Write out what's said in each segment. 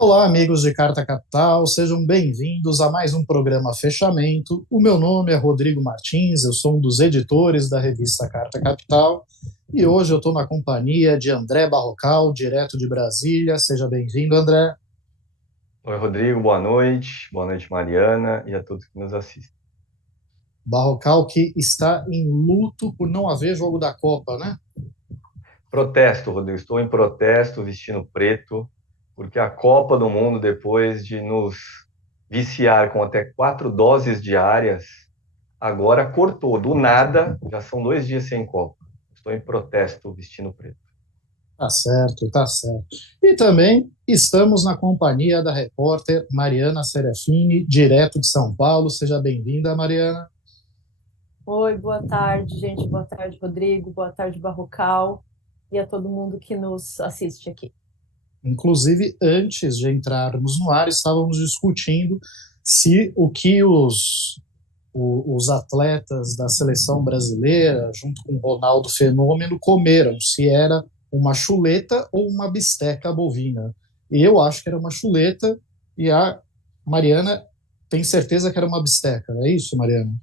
Olá, amigos de Carta Capital, sejam bem-vindos a mais um programa Fechamento. O meu nome é Rodrigo Martins, eu sou um dos editores da revista Carta Capital e hoje eu estou na companhia de André Barrocal, direto de Brasília. Seja bem-vindo, André. Oi, Rodrigo, boa noite. Boa noite, Mariana, e a todos que nos assistem. Barrocal que está em luto por não haver jogo da Copa, né? Protesto, Rodrigo. Estou em protesto, vestindo preto, porque a Copa do Mundo, depois de nos viciar com até 4 doses diárias, agora cortou. Do nada, já são 2 dias sem Copa. Estou em protesto, vestindo preto. Tá certo, tá certo. E também estamos na companhia da repórter Mariana Serafini, direto de São Paulo. Seja bem-vinda, Mariana. Oi, boa tarde, gente. Boa tarde, Rodrigo. Boa tarde, Barrocal. E a todo mundo que nos assiste aqui. Inclusive, antes de entrarmos no ar, estávamos discutindo se o que os atletas da seleção brasileira, junto com o Ronaldo Fenômeno, comeram, se era uma chuleta ou uma bisteca bovina. E eu acho que era uma chuleta, e a Mariana tem certeza que era uma bisteca, é isso, Mariana?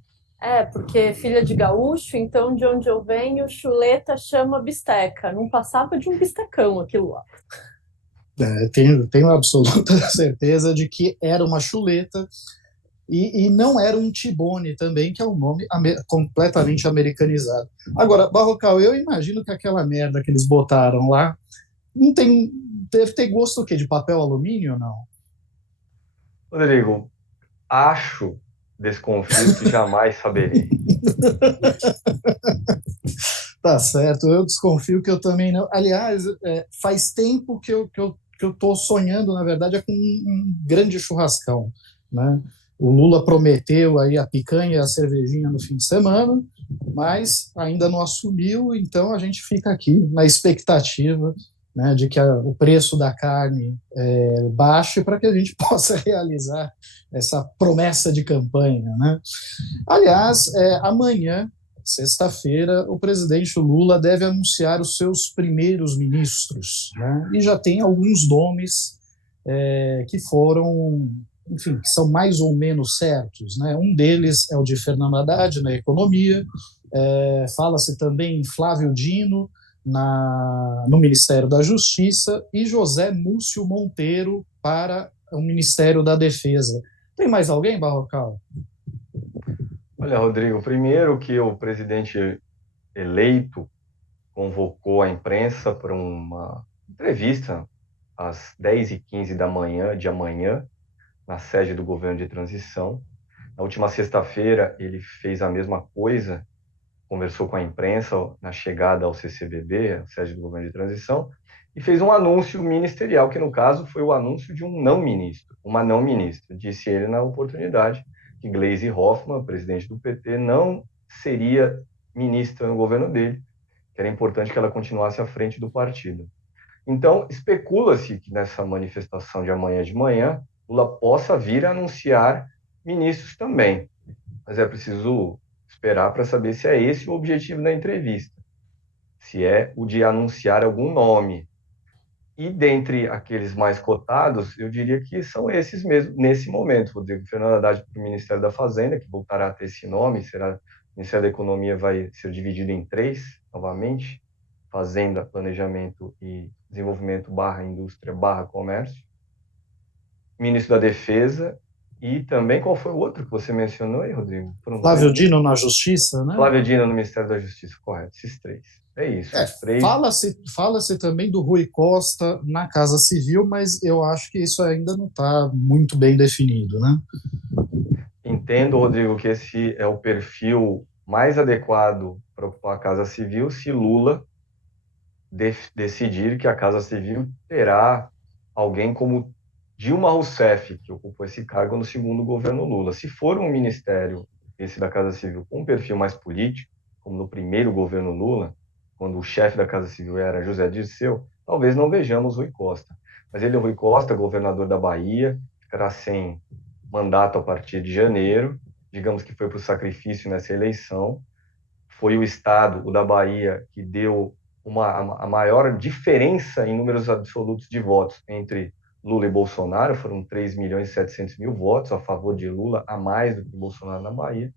Porque filha de gaúcho, então de onde eu venho, chuleta chama bisteca. Não passava de um bistecão aquilo lá. Tenho absoluta certeza de que era uma chuleta. E não era um Tibone também, que é um nome completamente americanizado. Agora, Barrocal, eu imagino que aquela merda que eles botaram lá não tem, deve ter gosto o quê? De papel alumínio ou não? Rodrigo, acho, desconfio que jamais saberei. Tá certo, eu desconfio que eu também não. Aliás, faz tempo que eu tô sonhando, na verdade, é com um grande churrascão, né? O Lula prometeu aí a picanha e a cervejinha no fim de semana, mas ainda não assumiu, então a gente fica aqui na expectativa, né, de que o preço da carne baixe para que a gente possa realizar essa promessa de campanha, né? Aliás, amanhã, sexta-feira, o presidente Lula deve anunciar os seus primeiros ministros, né? E já tem alguns nomes que foram, enfim, que são mais ou menos certos, né? Um deles é o de Fernando Haddad na economia. Fala-se também em Flávio Dino no Ministério da Justiça e José Múcio Monteiro para o Ministério da Defesa. Tem mais alguém, Barrocal? Olha, Rodrigo, primeiro que o presidente eleito convocou a imprensa para uma entrevista às 10h15 da manhã de amanhã, na sede do governo de transição. Na última sexta-feira, ele fez a mesma coisa, conversou com a imprensa na chegada ao CCBB, a sede do governo de transição, e fez um anúncio ministerial, que no caso foi o anúncio de um não ministro, uma não ministra. Disse ele na oportunidade que Gleisi Hoffmann, presidente do PT, não seria ministra no governo dele, que era importante que ela continuasse à frente do partido. Então, especula-se que nessa manifestação de amanhã de manhã, Lula possa vir a anunciar ministros também. Mas é preciso esperar para saber se é esse o objetivo da entrevista, se é o de anunciar algum nome. E dentre aqueles mais cotados, eu diria que são esses mesmo, nesse momento. Rodrigo Fernando Haddad para o Ministério da Fazenda, que voltará a ter esse nome, será, o Ministério da Economia vai ser dividido em três, novamente, Fazenda, Planejamento e Desenvolvimento barra Indústria barra Comércio. Ministro da Defesa e também, qual foi o outro que você mencionou aí, Rodrigo? Foram três Flávio mesmo? Dino na Justiça, né? Flávio Dino no Ministério da Justiça, correto, esses três. É isso, É, os três. fala-se também do Rui Costa na Casa Civil, mas eu acho que isso ainda não está muito bem definido, né? Entendo, Rodrigo, que esse é o perfil mais adequado para ocupar a Casa Civil se Lula decidir que a Casa Civil terá alguém como Dilma Rousseff, que ocupou esse cargo no segundo governo Lula. Se for um ministério, esse da Casa Civil, com um perfil mais político, como no primeiro governo Lula, quando o chefe da Casa Civil era José Dirceu, talvez não vejamos Rui Costa. Mas ele é Rui Costa, governador da Bahia, ficará sem mandato a partir de janeiro, digamos que foi para o sacrifício nessa eleição, foi o estado, o da Bahia, que deu a maior diferença em números absolutos de votos entre Lula e Bolsonaro, foram 3.700.000 votos a favor de Lula, a mais do que Bolsonaro na Bahia.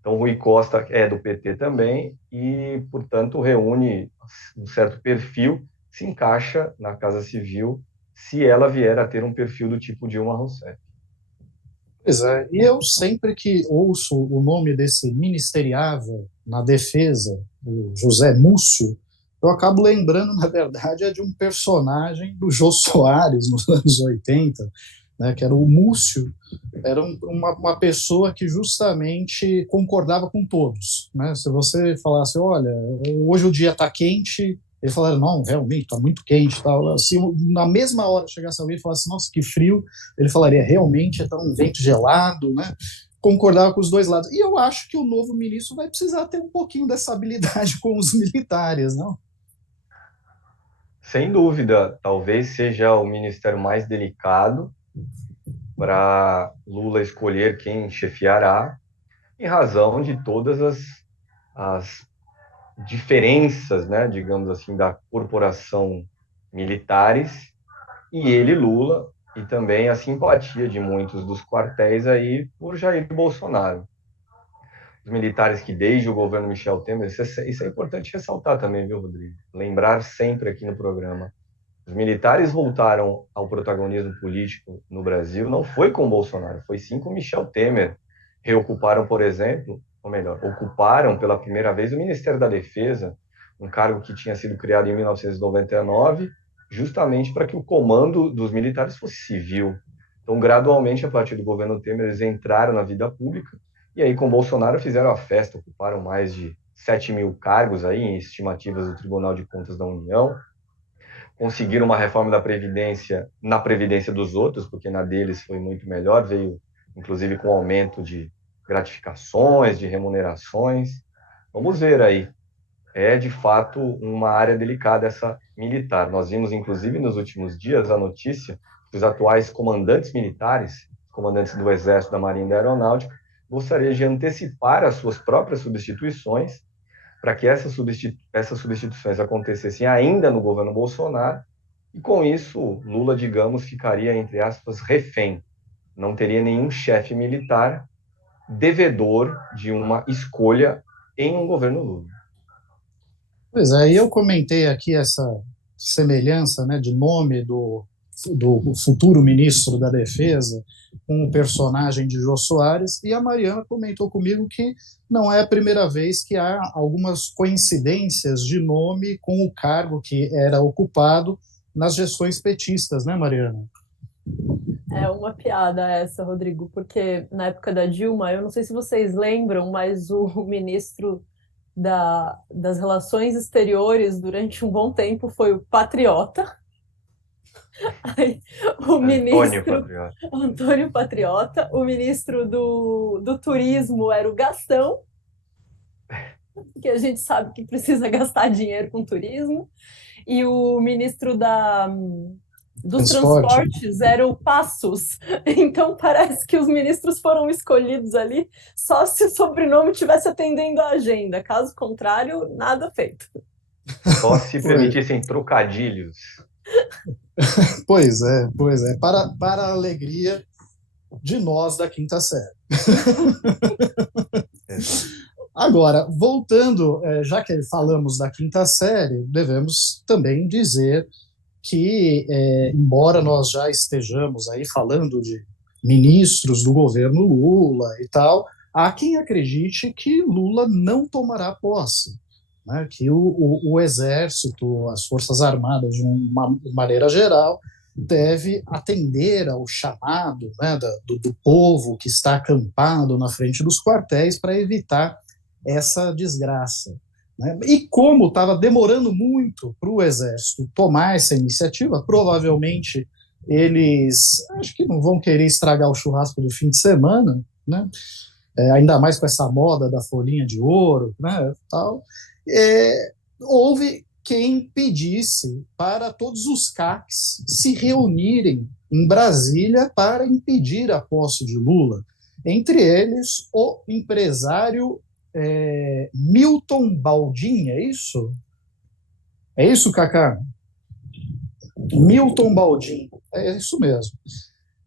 Então, Rui Costa é do PT também e, portanto, reúne um certo perfil, se encaixa na Casa Civil, se ela vier a ter um perfil do tipo Dilma Rousseff. Pois é, e eu sempre que ouço o nome desse ministeriável na defesa, o José Múcio, eu acabo lembrando, na verdade, de um personagem do Jô Soares, nos anos 80, né, que era o Múcio, era uma pessoa que justamente concordava com todos. Né? Se você falasse, olha, hoje o dia está quente, ele falaria, não, realmente está muito quente. Tal. Se na mesma hora chegasse alguém e falasse, nossa, que frio, ele falaria, realmente está um vento gelado, né? Concordava com os dois lados. E eu acho que o novo ministro vai precisar ter um pouquinho dessa habilidade com os militares, não? Sem dúvida, talvez seja o ministério mais delicado para Lula escolher quem chefiará, em razão de todas as diferenças, né, digamos assim, da corporação militares, e ele, Lula, e também a simpatia de muitos dos quartéis aí por Jair Bolsonaro. Os militares que desde o governo Michel Temer, isso é importante ressaltar também, viu, Rodrigo? Lembrar sempre aqui no programa. Os militares voltaram ao protagonismo político no Brasil, não foi com Bolsonaro, foi sim com Michel Temer. Reocuparam, por exemplo, ou melhor, ocuparam pela primeira vez o Ministério da Defesa, um cargo que tinha sido criado em 1999, justamente para que o comando dos militares fosse civil. Então, gradualmente, a partir do governo Temer, eles entraram na vida pública, e aí com Bolsonaro fizeram a festa, ocuparam mais de 7.000 cargos aí, em estimativas do Tribunal de Contas da União, conseguiram uma reforma da Previdência na Previdência dos outros, porque na deles foi muito melhor, veio inclusive com aumento de gratificações, de remunerações. Vamos ver aí. É, de fato, uma área delicada essa militar. Nós vimos, inclusive, nos últimos dias, a notícia que os atuais comandantes militares, comandantes do Exército, da Marinha e da Aeronáutica, gostariam de antecipar as suas próprias substituições para que essas substituições acontecessem ainda no governo Bolsonaro, e com isso Lula, digamos, ficaria, entre aspas, refém. Não teria nenhum chefe militar devedor de uma escolha em um governo Lula. Pois é, e eu comentei aqui essa semelhança, né, de nome do futuro ministro da Defesa com o personagem de Jô Soares, e a Mariana comentou comigo que não é a primeira vez que há algumas coincidências de nome com o cargo que era ocupado nas gestões petistas, né, Mariana? É uma piada essa, Rodrigo, porque na época da Dilma, eu não sei se vocês lembram, mas o ministro das Relações Exteriores durante um bom tempo foi o Patriota. Aí, o Antônio ministro Patriota. Antônio Patriota, o ministro do Turismo era o Gastão, que a gente sabe que precisa gastar dinheiro com turismo, e o ministro dos Transporte. transportes era o Passos. Então parece que os ministros foram escolhidos ali só se o sobrenome estivesse atendendo a agenda. Caso contrário, nada feito. Só se permitissem trocadilhos. Pois é. Para a alegria de nós da quinta série. Agora, voltando, já que falamos da quinta série, devemos também dizer que, embora nós já estejamos aí falando de ministros do governo Lula e tal, há quem acredite que Lula não tomará posse, né? Que o Exército, as Forças Armadas, de uma maneira geral, deve atender ao chamado, né, do povo que está acampado na frente dos quartéis para evitar essa desgraça. Né? E como estava demorando muito para o Exército tomar essa iniciativa, provavelmente eles acho que não vão querer estragar o churrasco do fim de semana, né? Ainda mais com essa moda da folhinha de ouro, né? Tal. Houve quem pedisse para todos os CACs se reunirem em Brasília para impedir a posse de Lula. Entre eles, o empresário Milton Baldin, é isso? É isso, Cacá? Milton Baldin é isso mesmo,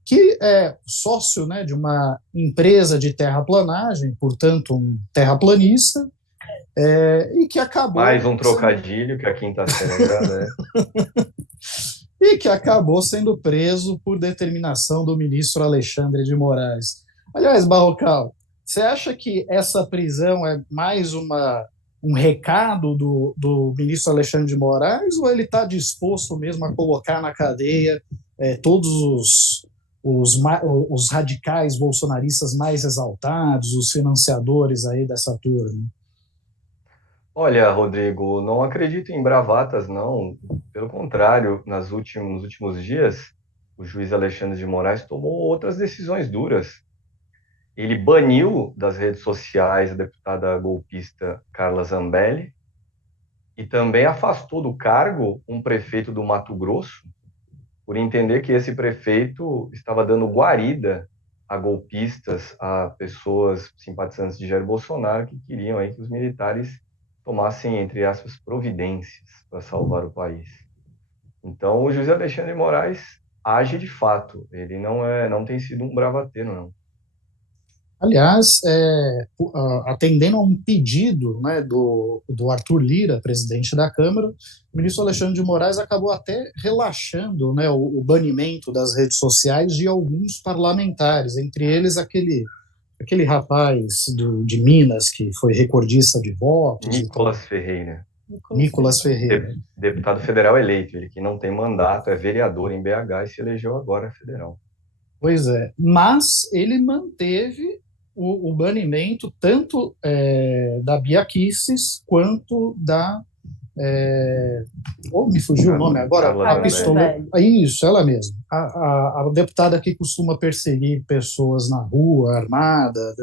que é sócio, né, de uma empresa de terraplanagem, portanto, um terraplanista, e que Mais acabou um trocadilho que a quinta série agradece. sendo preso por determinação do ministro Alexandre de Moraes. Aliás, Barrocal, você acha que essa prisão é mais um recado do ministro Alexandre de Moraes ou ele está disposto mesmo a colocar na cadeia todos os radicais bolsonaristas mais exaltados, os financiadores aí dessa turma? Olha, Rodrigo, não acredito em bravatas, não. Pelo contrário, nos últimos dias, o juiz Alexandre de Moraes tomou outras decisões duras. Ele baniu das redes sociais a deputada golpista Carla Zambelli e também afastou do cargo um prefeito do Mato Grosso, por entender que esse prefeito estava dando guarida a golpistas, a pessoas simpatizantes de Jair Bolsonaro que queriam aí que os militares tomassem, entre aspas, providências para salvar o país. Então, o juiz Alexandre de Moraes age de fato. Ele não tem sido um bravateiro, não. Aliás, atendendo a um pedido, né, do Arthur Lira, presidente da Câmara, o ministro Alexandre de Moraes acabou até relaxando, né, o banimento das redes sociais de alguns parlamentares, entre eles aquele rapaz de Minas que foi recordista de votos. Nicolas Ferreira. Nicolas Ferreira. Deputado federal eleito, ele que não tem mandato, é vereador em BH e se elegeu agora federal. Pois é, mas ele manteve o banimento tanto da Bia Kicis quanto da. Me fugiu o nome agora. Carla A pistoleira. Isso, ela mesma. A deputada que costuma perseguir pessoas na rua, armada,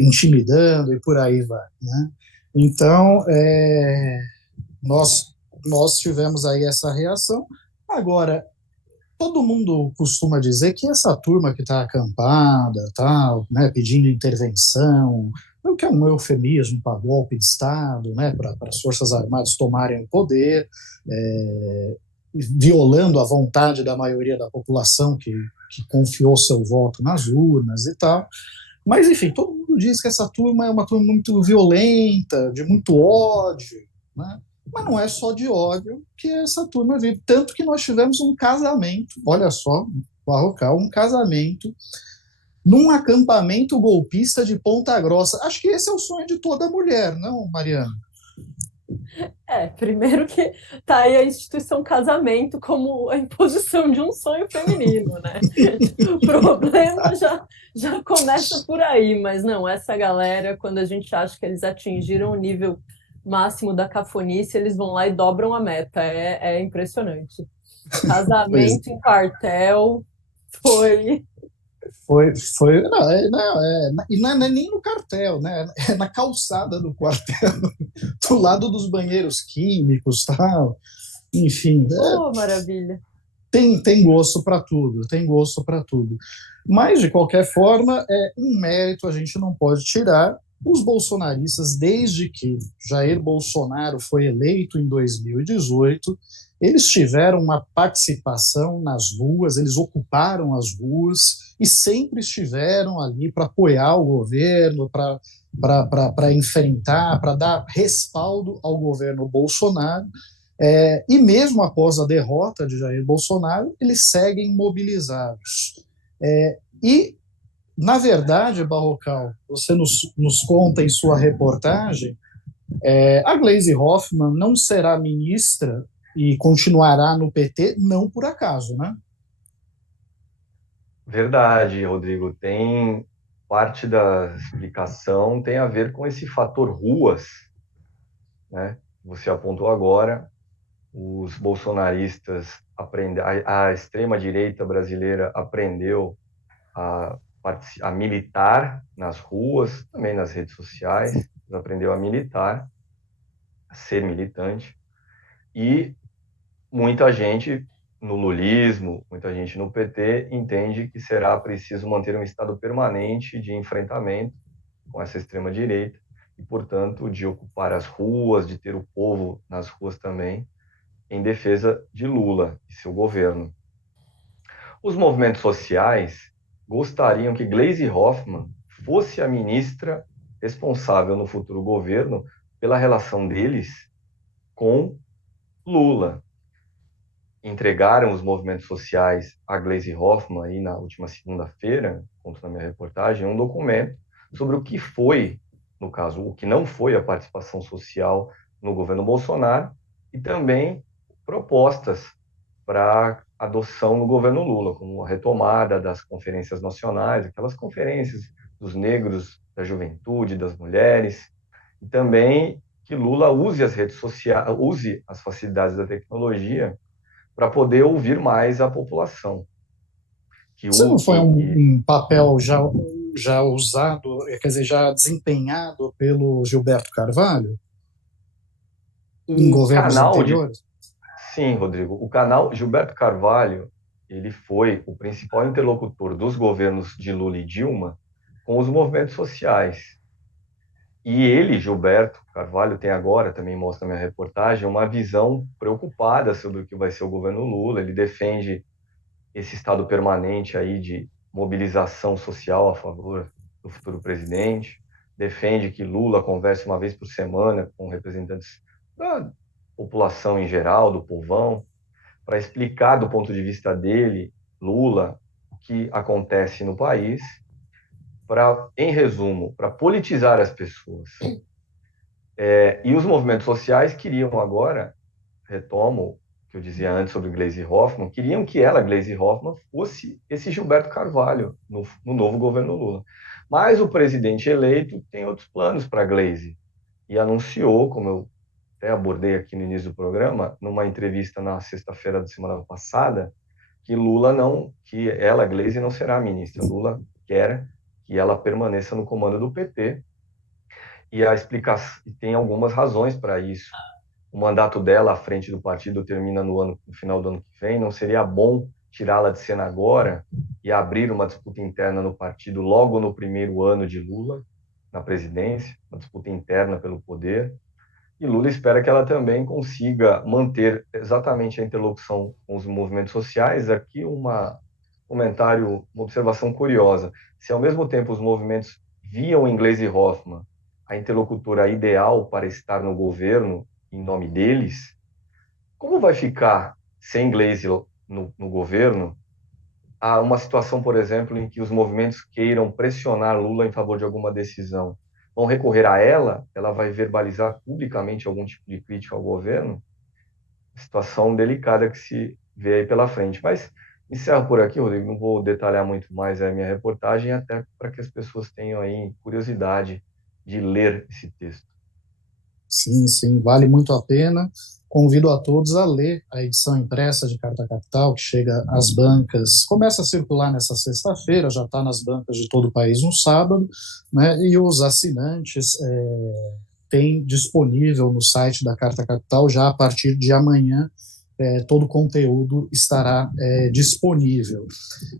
intimidando e por aí vai. Né? Então, nós tivemos aí essa reação. Agora, todo mundo costuma dizer que essa turma que está acampada, tal, né, pedindo intervenção, o que é um eufemismo para golpe de Estado, né, para as Forças Armadas tomarem o poder, violando a vontade da maioria da população que confiou seu voto nas urnas e tal. Mas, enfim, todo mundo diz que essa turma é uma turma muito violenta, de muito ódio, né? Mas não é só de ódio que essa turma vive. Tanto que nós tivemos um casamento, olha só, Barrocal, um casamento num acampamento golpista de Ponta Grossa. Acho que esse é o sonho de toda mulher, não, Mariana? Primeiro que tá aí a instituição casamento como a imposição de um sonho feminino, né? O problema já começa por aí, mas não, essa galera, quando a gente acha que eles atingiram o nível máximo da cafonice, eles vão lá e dobram a meta. É impressionante. Casamento em quartel foi. E não é nem no quartel, né? É na calçada do quartel, do lado dos banheiros químicos, tal. Enfim, Maravilha. Tem gosto para tudo, tem gosto para tudo. Mas, de qualquer forma, um mérito a gente não pode tirar. Os bolsonaristas, desde que Jair Bolsonaro foi eleito em 2018, eles tiveram uma participação nas ruas, eles ocuparam as ruas e sempre estiveram ali para apoiar o governo, para enfrentar, para dar respaldo ao governo Bolsonaro. E mesmo após a derrota de Jair Bolsonaro, eles seguem mobilizados. E, na verdade, Barrocal, você nos conta em sua reportagem, a Gleisi Hoffmann não será ministra e continuará no PT, não por acaso, né? Verdade, Rodrigo. Tem parte da explicação tem a ver com esse fator ruas, né? Você apontou agora, os bolsonaristas a extrema-direita brasileira aprendeu a militar nas ruas, também nas redes sociais, aprendeu a militar, a ser militante, e muita gente no lulismo, muita gente no PT entende que será preciso manter um estado permanente de enfrentamento com essa extrema-direita e, portanto, de ocupar as ruas, de ter o povo nas ruas também, em defesa de Lula e seu governo. Os movimentos sociais gostariam que Gleisi Hoffmann fosse a ministra responsável no futuro governo pela relação deles com Lula. Entregaram os movimentos sociais a Gleisi Hoffmann aí na última segunda-feira, conto na minha reportagem, um documento sobre o que foi, no caso, o que não foi a participação social no governo Bolsonaro e também propostas para adoção no governo Lula, como a retomada das conferências nacionais, aquelas conferências dos negros, da juventude, das mulheres, e também que Lula use as redes sociais, use as facilidades da tecnologia para poder ouvir mais a população. Isso não foi um papel já usado, quer dizer, já desempenhado pelo Gilberto Carvalho em governos anteriores? Sim, Rodrigo. O canal Gilberto Carvalho, ele foi o principal interlocutor dos governos de Lula e Dilma com os movimentos sociais. E ele, Gilberto Carvalho, tem agora, também mostra na minha reportagem, uma visão preocupada sobre o que vai ser o governo Lula. Ele defende esse estado permanente aí de mobilização social a favor do futuro presidente, defende que Lula converse uma vez por semana com representantes da população em geral, do povão, para explicar do ponto de vista dele, Lula, o que acontece no país, para, em resumo, para politizar as pessoas. E os movimentos sociais queriam agora, retomo o que eu dizia antes sobre Gleisi Hoffmann, queriam que ela, Gleisi Hoffmann, fosse esse Gilberto Carvalho no novo governo Lula. Mas o presidente eleito tem outros planos para Gleisi e anunciou, como eu até abordei aqui no início do programa, numa entrevista na sexta-feira da semana passada, que que ela, Gleisi, não será ministra. Lula quer que ela permaneça no comando do PT. E a explicação tem algumas razões para isso. O mandato dela à frente do partido termina no final do ano que vem. Não seria bom tirá-la de cena agora e abrir uma disputa interna no partido logo no primeiro ano de Lula na presidência, uma disputa interna pelo poder. E Lula espera que ela também consiga manter exatamente a interlocução com os movimentos sociais. Aqui uma observação curiosa. Se ao mesmo tempo os movimentos viam em Gleisi Hoffmann a interlocutora ideal para estar no governo em nome deles, como vai ficar sem Gleisi no governo a uma situação, por exemplo, em que os movimentos queiram pressionar Lula em favor de alguma decisão? Vão recorrer a ela vai verbalizar publicamente algum tipo de crítica ao governo? Situação delicada que se vê aí pela frente. Mas encerro por aqui, Rodrigo, não vou detalhar muito mais a minha reportagem, até para que as pessoas tenham aí curiosidade de ler esse texto. Sim, sim, vale muito a pena. Convido a todos a ler a edição impressa de Carta Capital, que chega às bancas, começa a circular nessa sexta-feira, já está nas bancas de todo o país no sábado, né? E os assinantes têm disponível no site da Carta Capital, já a partir de amanhã, todo o conteúdo estará disponível.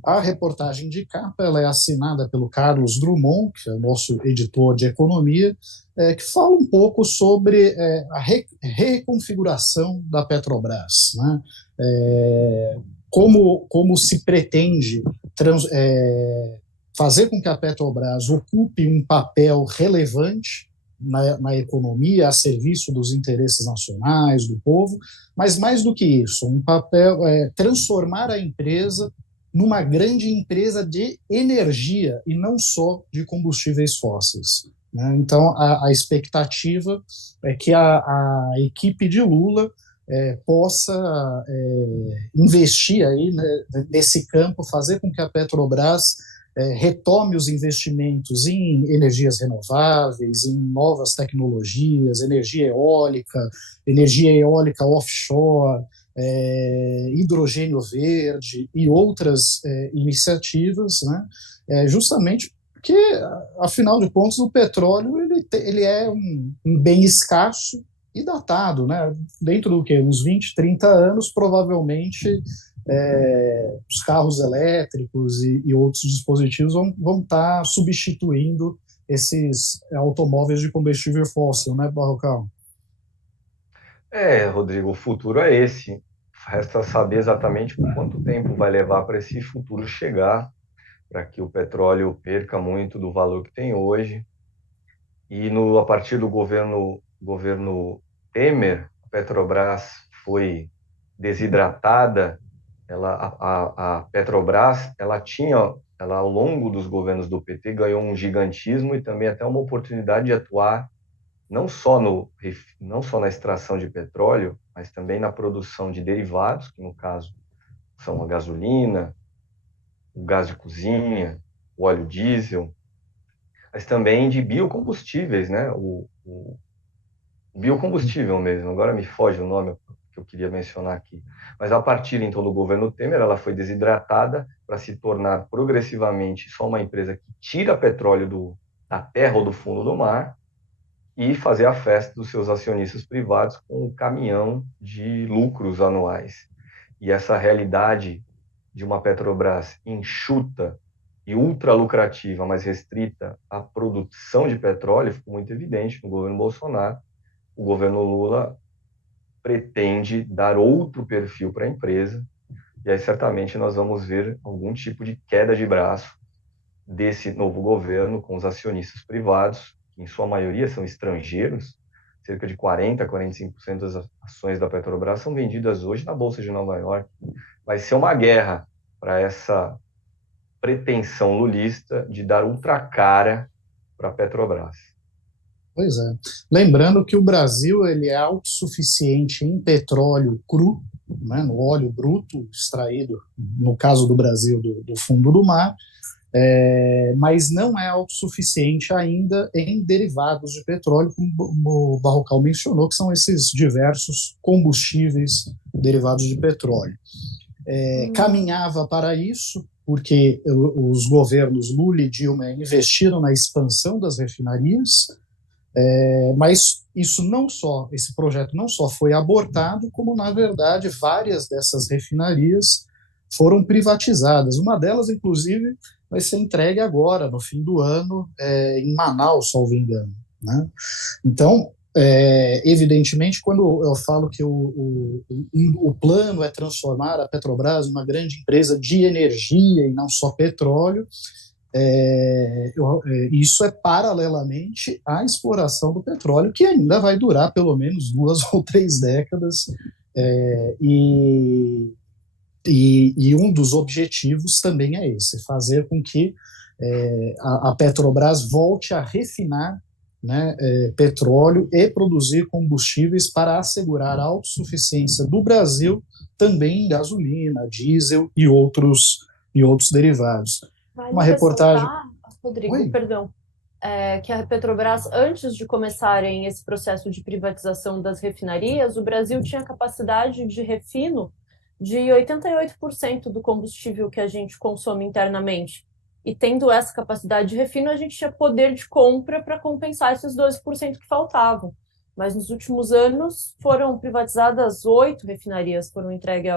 A reportagem de capa ela é assinada pelo Carlos Drummond, que é o nosso editor de economia, que fala um pouco sobre a reconfiguração da Petrobras, né? Como se pretende fazer com que a Petrobras ocupe um papel relevante na economia, a serviço dos interesses nacionais, do povo, mas mais do que isso, um papel transformar a empresa numa grande empresa de energia e não só de combustíveis fósseis, né? Então, a expectativa é que a equipe de Lula possa investir aí, né, nesse campo, fazer com que a Petrobras retome os investimentos em energias renováveis, em novas tecnologias, energia eólica offshore, hidrogênio verde e outras iniciativas, né? Justamente porque, afinal de contas, o petróleo ele é um bem escasso e datado, né? Dentro do que? Uns 20, 30 anos, provavelmente os carros elétricos e outros dispositivos vão estar substituindo esses automóveis de combustível fóssil, né, Barrocal? Rodrigo, o futuro é esse. resta saber exatamente por quanto tempo vai levar para esse futuro chegar, para que o petróleo perca muito do valor que tem hoje. E a partir do governo Temer, a Petrobras foi desidratada. A Petrobras, ela ao longo dos governos do PT ganhou um gigantismo e também até uma oportunidade de atuar não só na extração de petróleo, mas também na produção de derivados, que no caso são a gasolina, o gás de cozinha, o óleo diesel, mas também de biocombustíveis, né? O biocombustível mesmo, agora me foge o nome que eu queria mencionar aqui. Mas a partir, então, do governo Temer, ela foi desidratada para se tornar progressivamente só uma empresa que tira petróleo da terra ou do fundo do mar e fazer a festa dos seus acionistas privados com um caminhão de lucros anuais. E essa realidade de uma Petrobras enxuta e ultra lucrativa, mas restrita à produção de petróleo, ficou muito evidente no governo Bolsonaro. O governo Lula pretende dar outro perfil para a empresa, e aí certamente nós vamos ver algum tipo de queda de braço desse novo governo com os acionistas privados, que em sua maioria são estrangeiros. Cerca de 40-45% das ações da Petrobras são vendidas hoje na Bolsa de Nova York. Vai ser uma guerra para essa pretensão lulista de dar ultracara para a Petrobras. Pois é. Lembrando que o Brasil ele é autossuficiente em petróleo cru, né, no óleo bruto extraído, no caso do Brasil, do fundo do mar, mas não é autossuficiente ainda em derivados de petróleo, como o Barrocal mencionou, que são esses diversos combustíveis derivados de petróleo. Caminhava para isso, porque os governos Lula e Dilma investiram na expansão das refinarias, mas esse projeto não só foi abortado, como, na verdade, várias dessas refinarias foram privatizadas. Uma delas, inclusive, vai ser entregue agora, no fim do ano, em Manaus, salvo engano, né? Então, evidentemente, quando eu falo que o plano é transformar a Petrobras em uma grande empresa de energia e não só petróleo, isso é paralelamente à exploração do petróleo, que ainda vai durar pelo menos 2 ou 3 décadas, e um dos objetivos também é esse, fazer com que a Petrobras volte a refinar, né, petróleo e produzir combustíveis para assegurar a autossuficiência do Brasil também em gasolina, diesel e outros derivados. Vale Uma reportagem. Rodrigo, Oi? perdão, que a Petrobras, antes de começarem esse processo de privatização das refinarias, o Brasil tinha capacidade de refino de 88% do combustível que a gente consome internamente. E tendo essa capacidade de refino, a gente tinha poder de compra para compensar esses 12% que faltavam. Mas nos últimos anos foram privatizadas 8 refinarias, foram entregues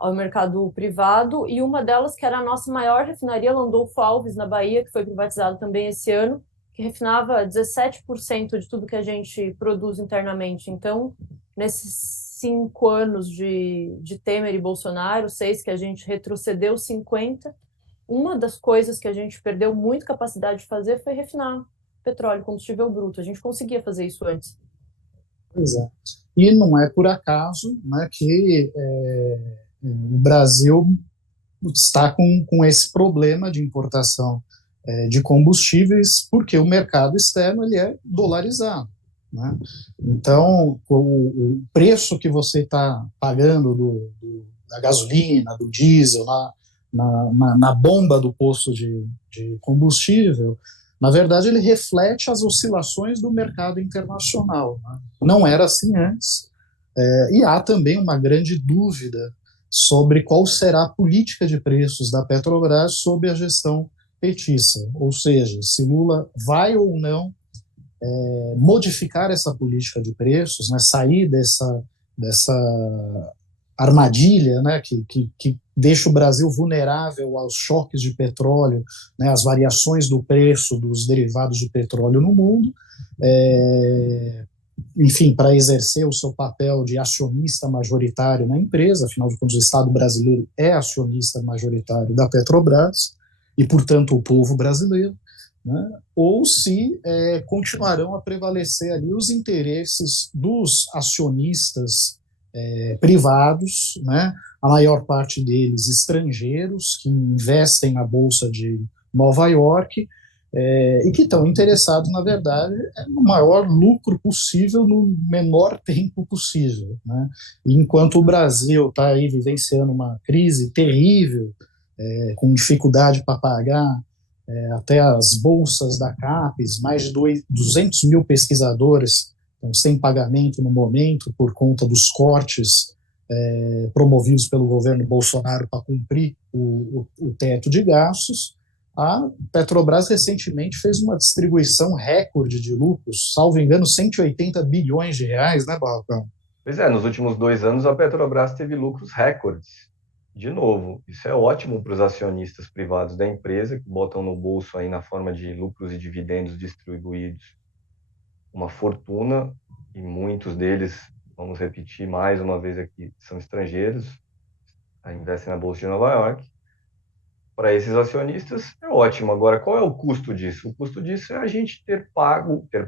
ao mercado privado, e uma delas, que era a nossa maior refinaria, Landulfo Alves, na Bahia, que foi privatizada também esse ano, que refinava 17% de tudo que a gente produz internamente. Então, nesses 5 anos de Temer e Bolsonaro, 6 que a gente retrocedeu 50, uma das coisas que a gente perdeu muito capacidade de fazer foi refinar petróleo, combustível bruto. A gente conseguia fazer isso antes. Exato. E não é por acaso, né, que o Brasil está com esse problema de importação de combustíveis, porque o mercado externo ele é dolarizado, né? Então, o preço que você está pagando da gasolina, do diesel, na bomba do posto de combustível, na verdade, ele reflete as oscilações do mercado internacional, né? Não era assim antes, e há também uma grande dúvida sobre qual será a política de preços da Petrobras sob a gestão petista, ou seja, se Lula vai ou não modificar essa política de preços, né, sair dessa armadilha, né, que deixa o Brasil vulnerável aos choques de petróleo, né, às variações do preço dos derivados de petróleo no mundo, enfim, para exercer o seu papel de acionista majoritário na empresa, afinal de contas, o Estado brasileiro é acionista majoritário da Petrobras e, portanto, o povo brasileiro, né? Ou se continuarão a prevalecer ali os interesses dos acionistas privados, né? A maior parte deles estrangeiros, que investem na Bolsa de Nova York, e que estão interessados, na verdade, no maior lucro possível no menor tempo possível, né? E enquanto o Brasil está aí vivenciando uma crise terrível, com dificuldade para pagar até as bolsas da CAPES, mais de 200 mil pesquisadores estão sem pagamento no momento por conta dos cortes promovidos pelo governo Bolsonaro para cumprir o teto de gastos. A Petrobras recentemente fez uma distribuição recorde de lucros, salvo engano, 180 bilhões de reais, né, Balcão? Pois é, nos últimos 2 anos a Petrobras teve lucros recordes. De novo, isso é ótimo para os acionistas privados da empresa, que botam no bolso aí na forma de lucros e dividendos distribuídos uma fortuna, e muitos deles, vamos repetir mais uma vez aqui, são estrangeiros, investem na Bolsa de Nova York. Para esses acionistas é ótimo. Agora, qual é o custo disso? O custo disso é a gente ter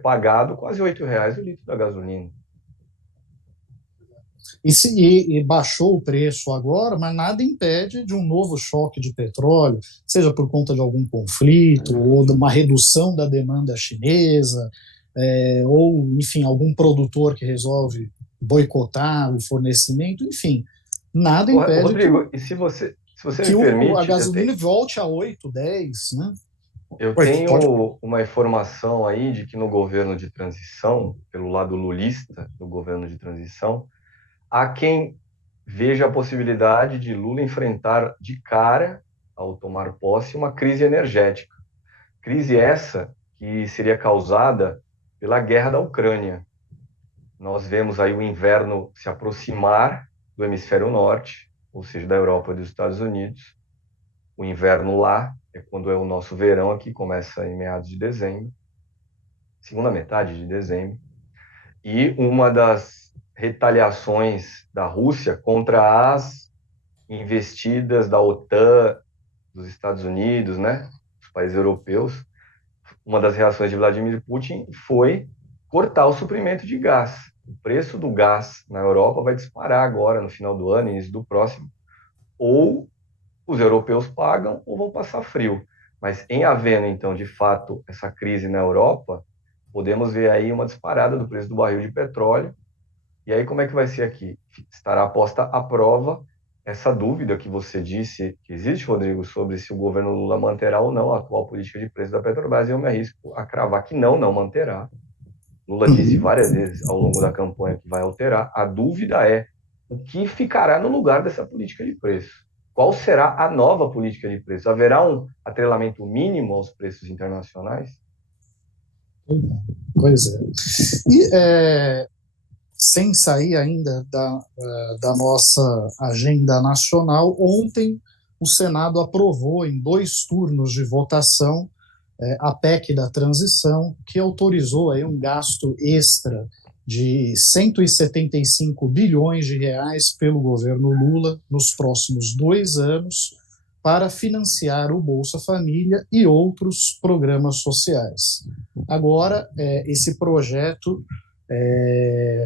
pagado quase R$ 8 o litro da gasolina. E baixou o preço agora, mas nada impede de um novo choque de petróleo, seja por conta de algum conflito, ou de uma redução da demanda chinesa, ou, enfim, algum produtor que resolve boicotar o fornecimento, enfim, nada impede Rodrigo, e se você que me a permite, gasolina volte a 8, 10, né? eu Pode. tenho uma informação aí de que no governo de transição, pelo lado lulista do governo de transição, há quem veja a possibilidade de Lula enfrentar de cara, ao tomar posse, uma crise energética. Crise essa que seria causada pela guerra da Ucrânia. Nós vemos aí o inverno se aproximar do hemisfério norte, ou seja, da Europa e dos Estados Unidos. O inverno lá é quando é o nosso verão aqui, começa em meados de dezembro, segunda metade de dezembro. E uma das retaliações da Rússia contra as investidas da OTAN, dos Estados Unidos, né, dos países europeus, uma das reações de Vladimir Putin foi cortar o suprimento de gás. O preço do gás na Europa vai disparar agora, no final do ano, início do próximo. Ou os europeus pagam ou vão passar frio. Mas em havendo, então, de fato, essa crise na Europa, podemos ver aí uma disparada do preço do barril de petróleo. E aí, como é que vai ser aqui? Estará posta à prova essa dúvida que você disse que existe, Rodrigo, sobre se o governo Lula manterá ou não a atual política de preço da Petrobras, e eu me arrisco a cravar que não manterá. Lula disse várias vezes ao longo da campanha que vai alterar. A dúvida é o que ficará no lugar dessa política de preço. Qual será a nova política de preço? Haverá um atrelamento mínimo aos preços internacionais? Pois é. E sem sair ainda da nossa agenda nacional, ontem o Senado aprovou em 2 turnos de votação a PEC da transição, que autorizou aí um gasto extra de 175 bilhões de reais pelo governo Lula nos próximos 2 anos para financiar o Bolsa Família e outros programas sociais. Agora, esse projeto,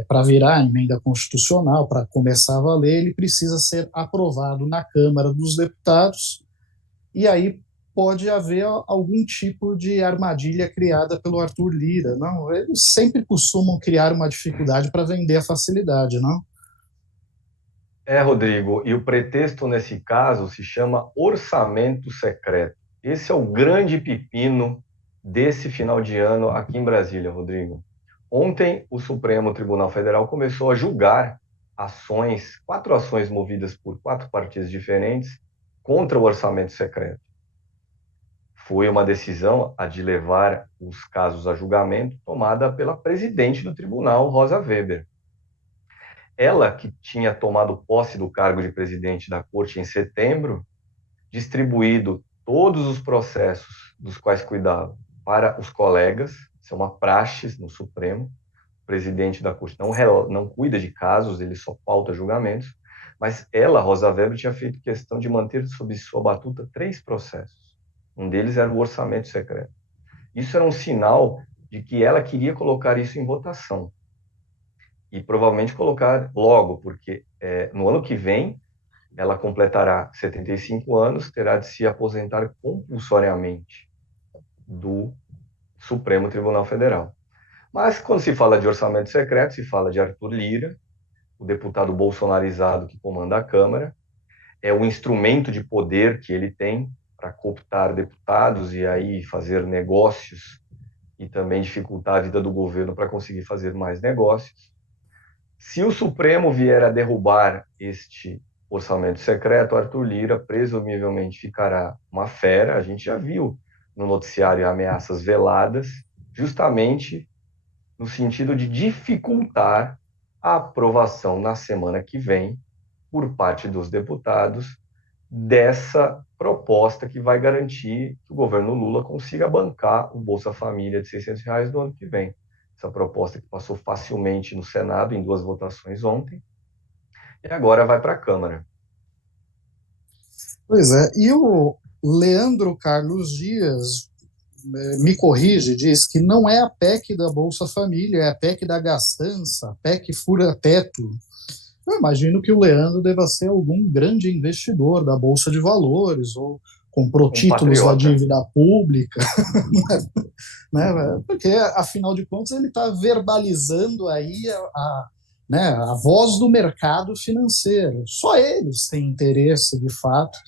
para virar emenda constitucional, para começar a valer, ele precisa ser aprovado na Câmara dos Deputados, e aí pode haver algum tipo de armadilha criada pelo Arthur Lira. Não, eles sempre costumam criar uma dificuldade para vender a facilidade, não? Rodrigo, e o pretexto nesse caso se chama orçamento secreto. Esse é o grande pepino desse final de ano aqui em Brasília, Rodrigo. Ontem, o Supremo Tribunal Federal começou a julgar 4 ações movidas por 4 partidos diferentes contra o orçamento secreto. Foi uma decisão a de levar os casos a julgamento tomada pela presidente do tribunal, Rosa Weber. Ela, que tinha tomado posse do cargo de presidente da corte em setembro, distribuído todos os processos dos quais cuidava para os colegas, isso é uma praxe no Supremo, presidente da corte não cuida de casos, ele só pauta julgamentos, mas ela, Rosa Weber, tinha feito questão de manter sob sua batuta 3 processos. Um deles era o orçamento secreto. Isso era um sinal de que ela queria colocar isso em votação. E provavelmente colocar logo, porque no ano que vem ela completará 75 anos, terá de se aposentar compulsoriamente do Supremo Tribunal Federal. Mas quando se fala de orçamento secreto, se fala de Arthur Lira, o deputado bolsonarizado que comanda a Câmara, é o instrumento de poder que ele tem para cooptar deputados e aí fazer negócios e também dificultar a vida do governo para conseguir fazer mais negócios. Se o Supremo vier a derrubar este orçamento secreto, Arthur Lira presumivelmente ficará uma fera. A gente já viu no noticiário ameaças veladas, justamente no sentido de dificultar a aprovação na semana que vem, por parte dos deputados, dessa proposta que vai garantir que o governo Lula consiga bancar o Bolsa Família de R$ 600 no ano que vem. Essa proposta que passou facilmente no Senado em 2 votações ontem, e agora vai para a Câmara. Pois é, e o Leandro Carlos Dias me corrige, diz que não é a PEC da Bolsa Família, é a PEC da gastança, a PEC fura-teto. Eu imagino que o Leandro deva ser algum grande investidor da Bolsa de Valores, ou comprou títulos da dívida pública, né? Porque, afinal de contas, ele está verbalizando aí né, a voz do mercado financeiro. Só eles têm interesse, de fato,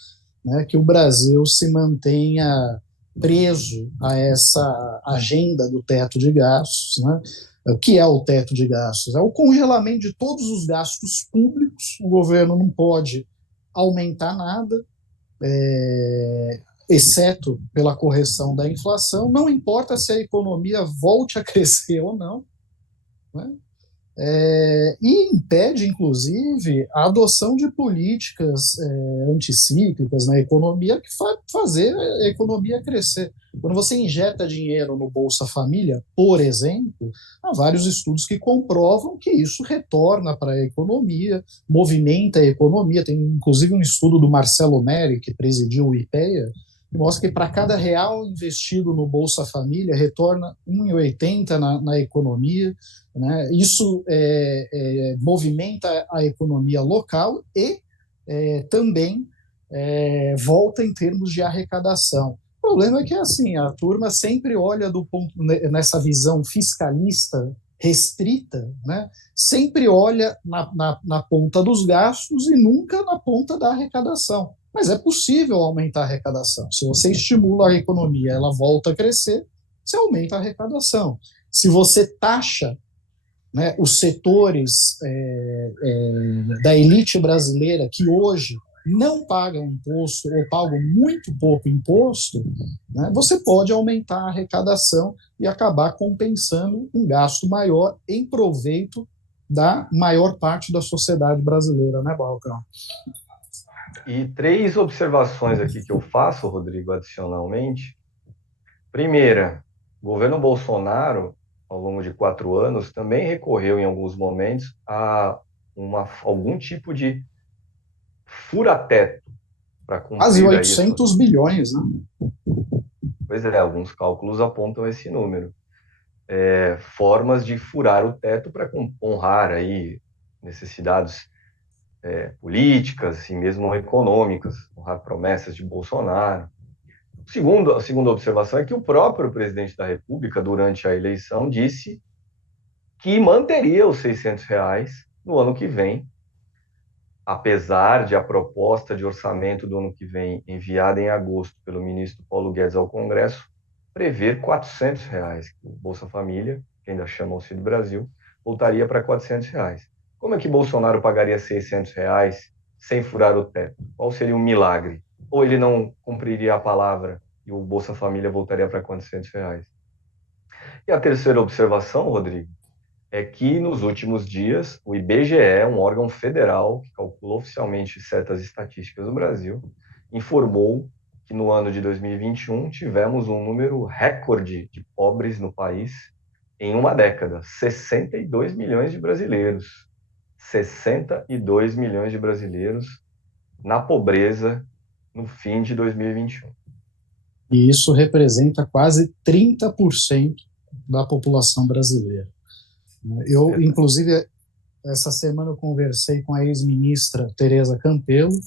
né, que o Brasil se mantenha preso a essa agenda do teto de gastos, né? O que é o teto de gastos? É o congelamento de todos os gastos públicos. O governo não pode aumentar nada, exceto pela correção da inflação. Não importa se a economia volte a crescer ou não, né? E impede, inclusive, a adoção de políticas anticíclicas na economia que fazer a economia crescer. Quando você injeta dinheiro no Bolsa Família, por exemplo, há vários estudos que comprovam que isso retorna para a economia, movimenta a economia. Tem, inclusive, um estudo do Marcelo Neri, que presidiu o IPEA, que mostra que para cada real investido no Bolsa Família, retorna 1,80 na economia, né? Isso movimenta a economia local e também volta em termos de arrecadação. O problema é que assim, a turma sempre olha nessa visão fiscalista restrita, né? Sempre olha na ponta dos gastos e nunca na ponta da arrecadação. Mas é possível aumentar a arrecadação. Se você estimula a economia, ela volta a crescer, você aumenta a arrecadação. Se você taxa, né, os setores da elite brasileira que hoje não pagam imposto ou pagam muito pouco imposto, né, você pode aumentar a arrecadação e acabar compensando um gasto maior em proveito da maior parte da sociedade brasileira, né, Balcão? E 3 observações aqui que eu faço, Rodrigo, adicionalmente. Primeira, o governo Bolsonaro, ao longo de 4 anos, também recorreu em alguns momentos a algum tipo de fura-teto para cumprir quase 800 bilhões, né? Pois é, alguns cálculos apontam esse número. Formas de furar o teto para honrar aí necessidades políticas e mesmo econômicas, honrar promessas de Bolsonaro. A segunda observação é que o próprio presidente da República, durante a eleição, disse que manteria os R$ 600 no ano que vem, apesar de a proposta de orçamento do ano que vem, enviada em agosto pelo ministro Paulo Guedes ao Congresso, prever R$ 400. O Bolsa Família, que ainda chama Auxílio Brasil, voltaria para R$ 400. Como é que Bolsonaro pagaria R$ 600 sem furar o teto? Qual seria o milagre? Ou ele não cumpriria a palavra e o Bolsa Família voltaria para R$ 400? E a terceira observação, Rodrigo, é que nos últimos dias o IBGE, um órgão federal que calcula oficialmente certas estatísticas do Brasil, informou que no ano de 2021 tivemos um número recorde de pobres no país, em uma década, 62 milhões de brasileiros. 62 milhões de brasileiros na pobreza no fim de 2021. E isso representa quase 30% da população brasileira. Eu, inclusive, essa semana eu conversei com a ex-ministra Tereza Campelo,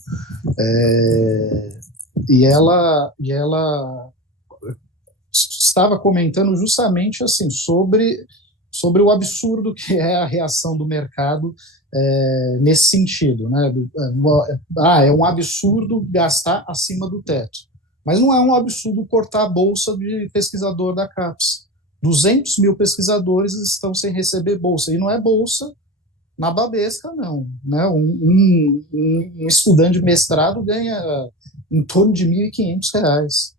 e ela estava comentando justamente assim sobre o absurdo que é a reação do mercado nesse sentido, né? É um absurdo gastar acima do teto, mas não é um absurdo cortar a bolsa de pesquisador da CAPES. 200 mil pesquisadores estão sem receber bolsa, e não é bolsa na babesca, não. Né? Um estudante de mestrado ganha em torno de R$ 1.500.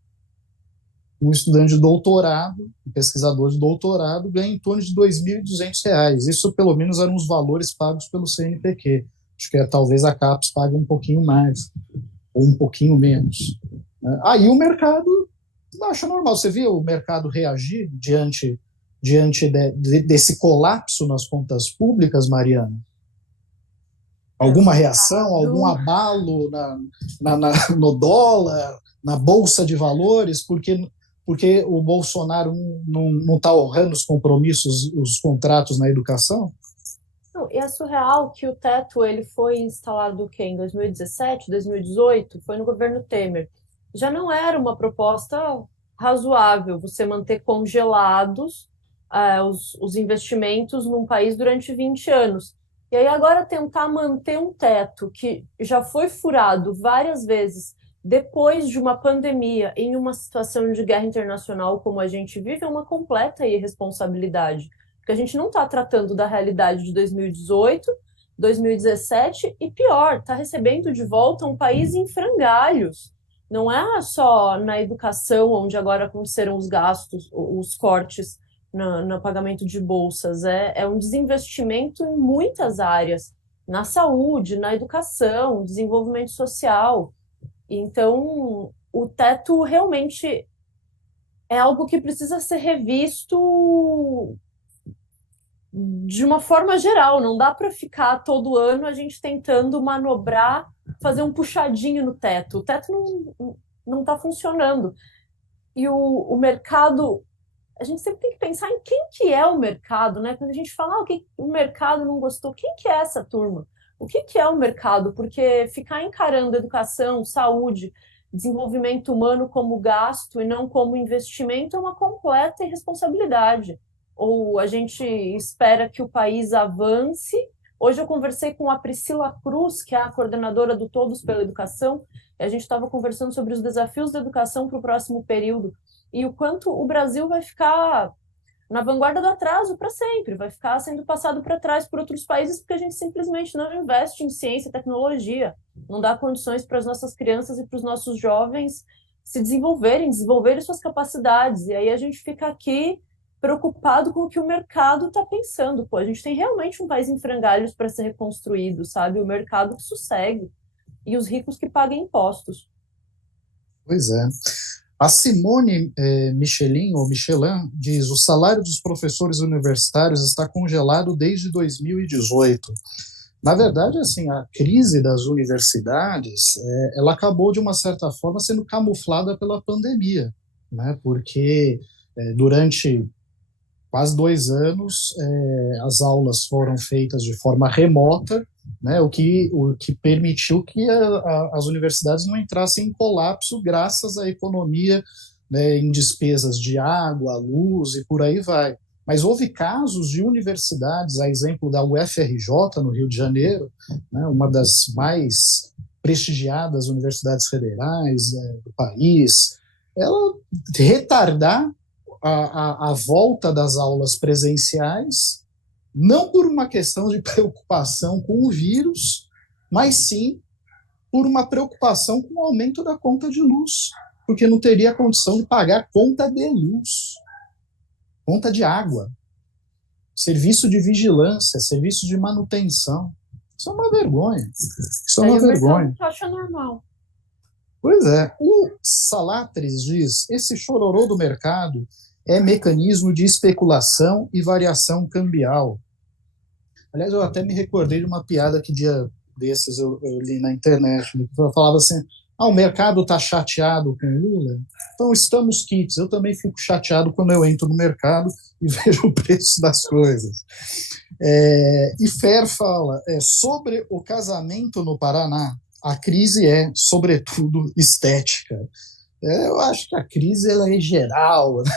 Um estudante de doutorado, um pesquisador de doutorado, ganha em torno de R$ 2.200. Isso, pelo menos, eram os valores pagos pelo CNPq. Acho que talvez a CAPES pague um pouquinho mais, ou um pouquinho menos. Aí o mercado acha normal. Você viu o mercado reagir diante desse colapso nas contas públicas, Mariana? Alguma reação, algum abalo no dólar, na bolsa de valores, porque o Bolsonaro não está honrando os compromissos, os contratos na educação? Não, e é surreal que o teto ele foi instalado em 2017, 2018, foi no governo Temer. Já não era uma proposta razoável você manter congelados os investimentos num país durante 20 anos. E aí agora tentar manter um teto que já foi furado várias vezes depois de uma pandemia, em uma situação de guerra internacional como a gente vive, é uma completa irresponsabilidade. Porque a gente não está tratando da realidade de 2018, 2017 e pior, está recebendo de volta um país em frangalhos. Não é só na educação, onde agora aconteceram os gastos, os cortes no pagamento de bolsas, é um desinvestimento em muitas áreas, na saúde, na educação, desenvolvimento social. Então, o teto realmente é algo que precisa ser revisto de uma forma geral. Não dá para ficar todo ano a gente tentando manobrar, fazer um puxadinho no teto. O teto não está funcionando. E o mercado, a gente sempre tem que pensar em quem que é o mercado, né? Quando a gente fala que o mercado não gostou, quem que é essa turma? O que é o mercado? Porque ficar encarando educação, saúde, desenvolvimento humano como gasto e não como investimento é uma completa irresponsabilidade. Ou a gente espera que o país avance. Hoje eu conversei com a Priscila Cruz, que é a coordenadora do Todos pela Educação, e a gente estava conversando sobre os desafios da educação para o próximo período e o quanto o Brasil vai ficar na vanguarda do atraso para sempre, vai ficar sendo passado para trás por outros países porque a gente simplesmente não investe em ciência e tecnologia, não dá condições para as nossas crianças e para os nossos jovens se desenvolverem suas capacidades. E aí a gente fica aqui preocupado com o que o mercado está pensando. Pô, a gente tem realmente um país em frangalhos para ser reconstruído, sabe? O mercado que sossegue e os ricos que paguem impostos. Pois é. A Simone Michelin, ou Michelin, diz: o salário dos professores universitários está congelado desde 2018. Na verdade, assim, a crise das universidades, ela acabou, de uma certa forma, sendo camuflada pela pandemia, né? Porque durante quase 2 anos as aulas foram feitas de forma remota, né? O que permitiu que as universidades não entrassem em colapso graças à economia, né, em despesas de água, luz e por aí vai. Mas houve casos de universidades, a exemplo da UFRJ, no Rio de Janeiro, né, uma das mais prestigiadas universidades federais do país, ela retardar a volta das aulas presenciais, não por uma questão de preocupação com o vírus, mas sim por uma preocupação com o aumento da conta de luz, porque não teria condição de pagar conta de luz, conta de água, serviço de vigilância, serviço de manutenção. Isso é uma vergonha. Isso é uma vergonha. O mercado acha normal. Pois é. O Salatris diz: esse chororô do mercado é mecanismo de especulação e variação cambial. Aliás, eu até me recordei de uma piada que dia desses eu li na internet, que falava assim, o mercado está chateado com o Lula, então estamos quites. Eu também fico chateado quando eu entro no mercado e vejo o preço das coisas. E Fer fala, sobre o casamento no Paraná, a crise é, sobretudo, estética. Eu acho que a crise ela é geral, né?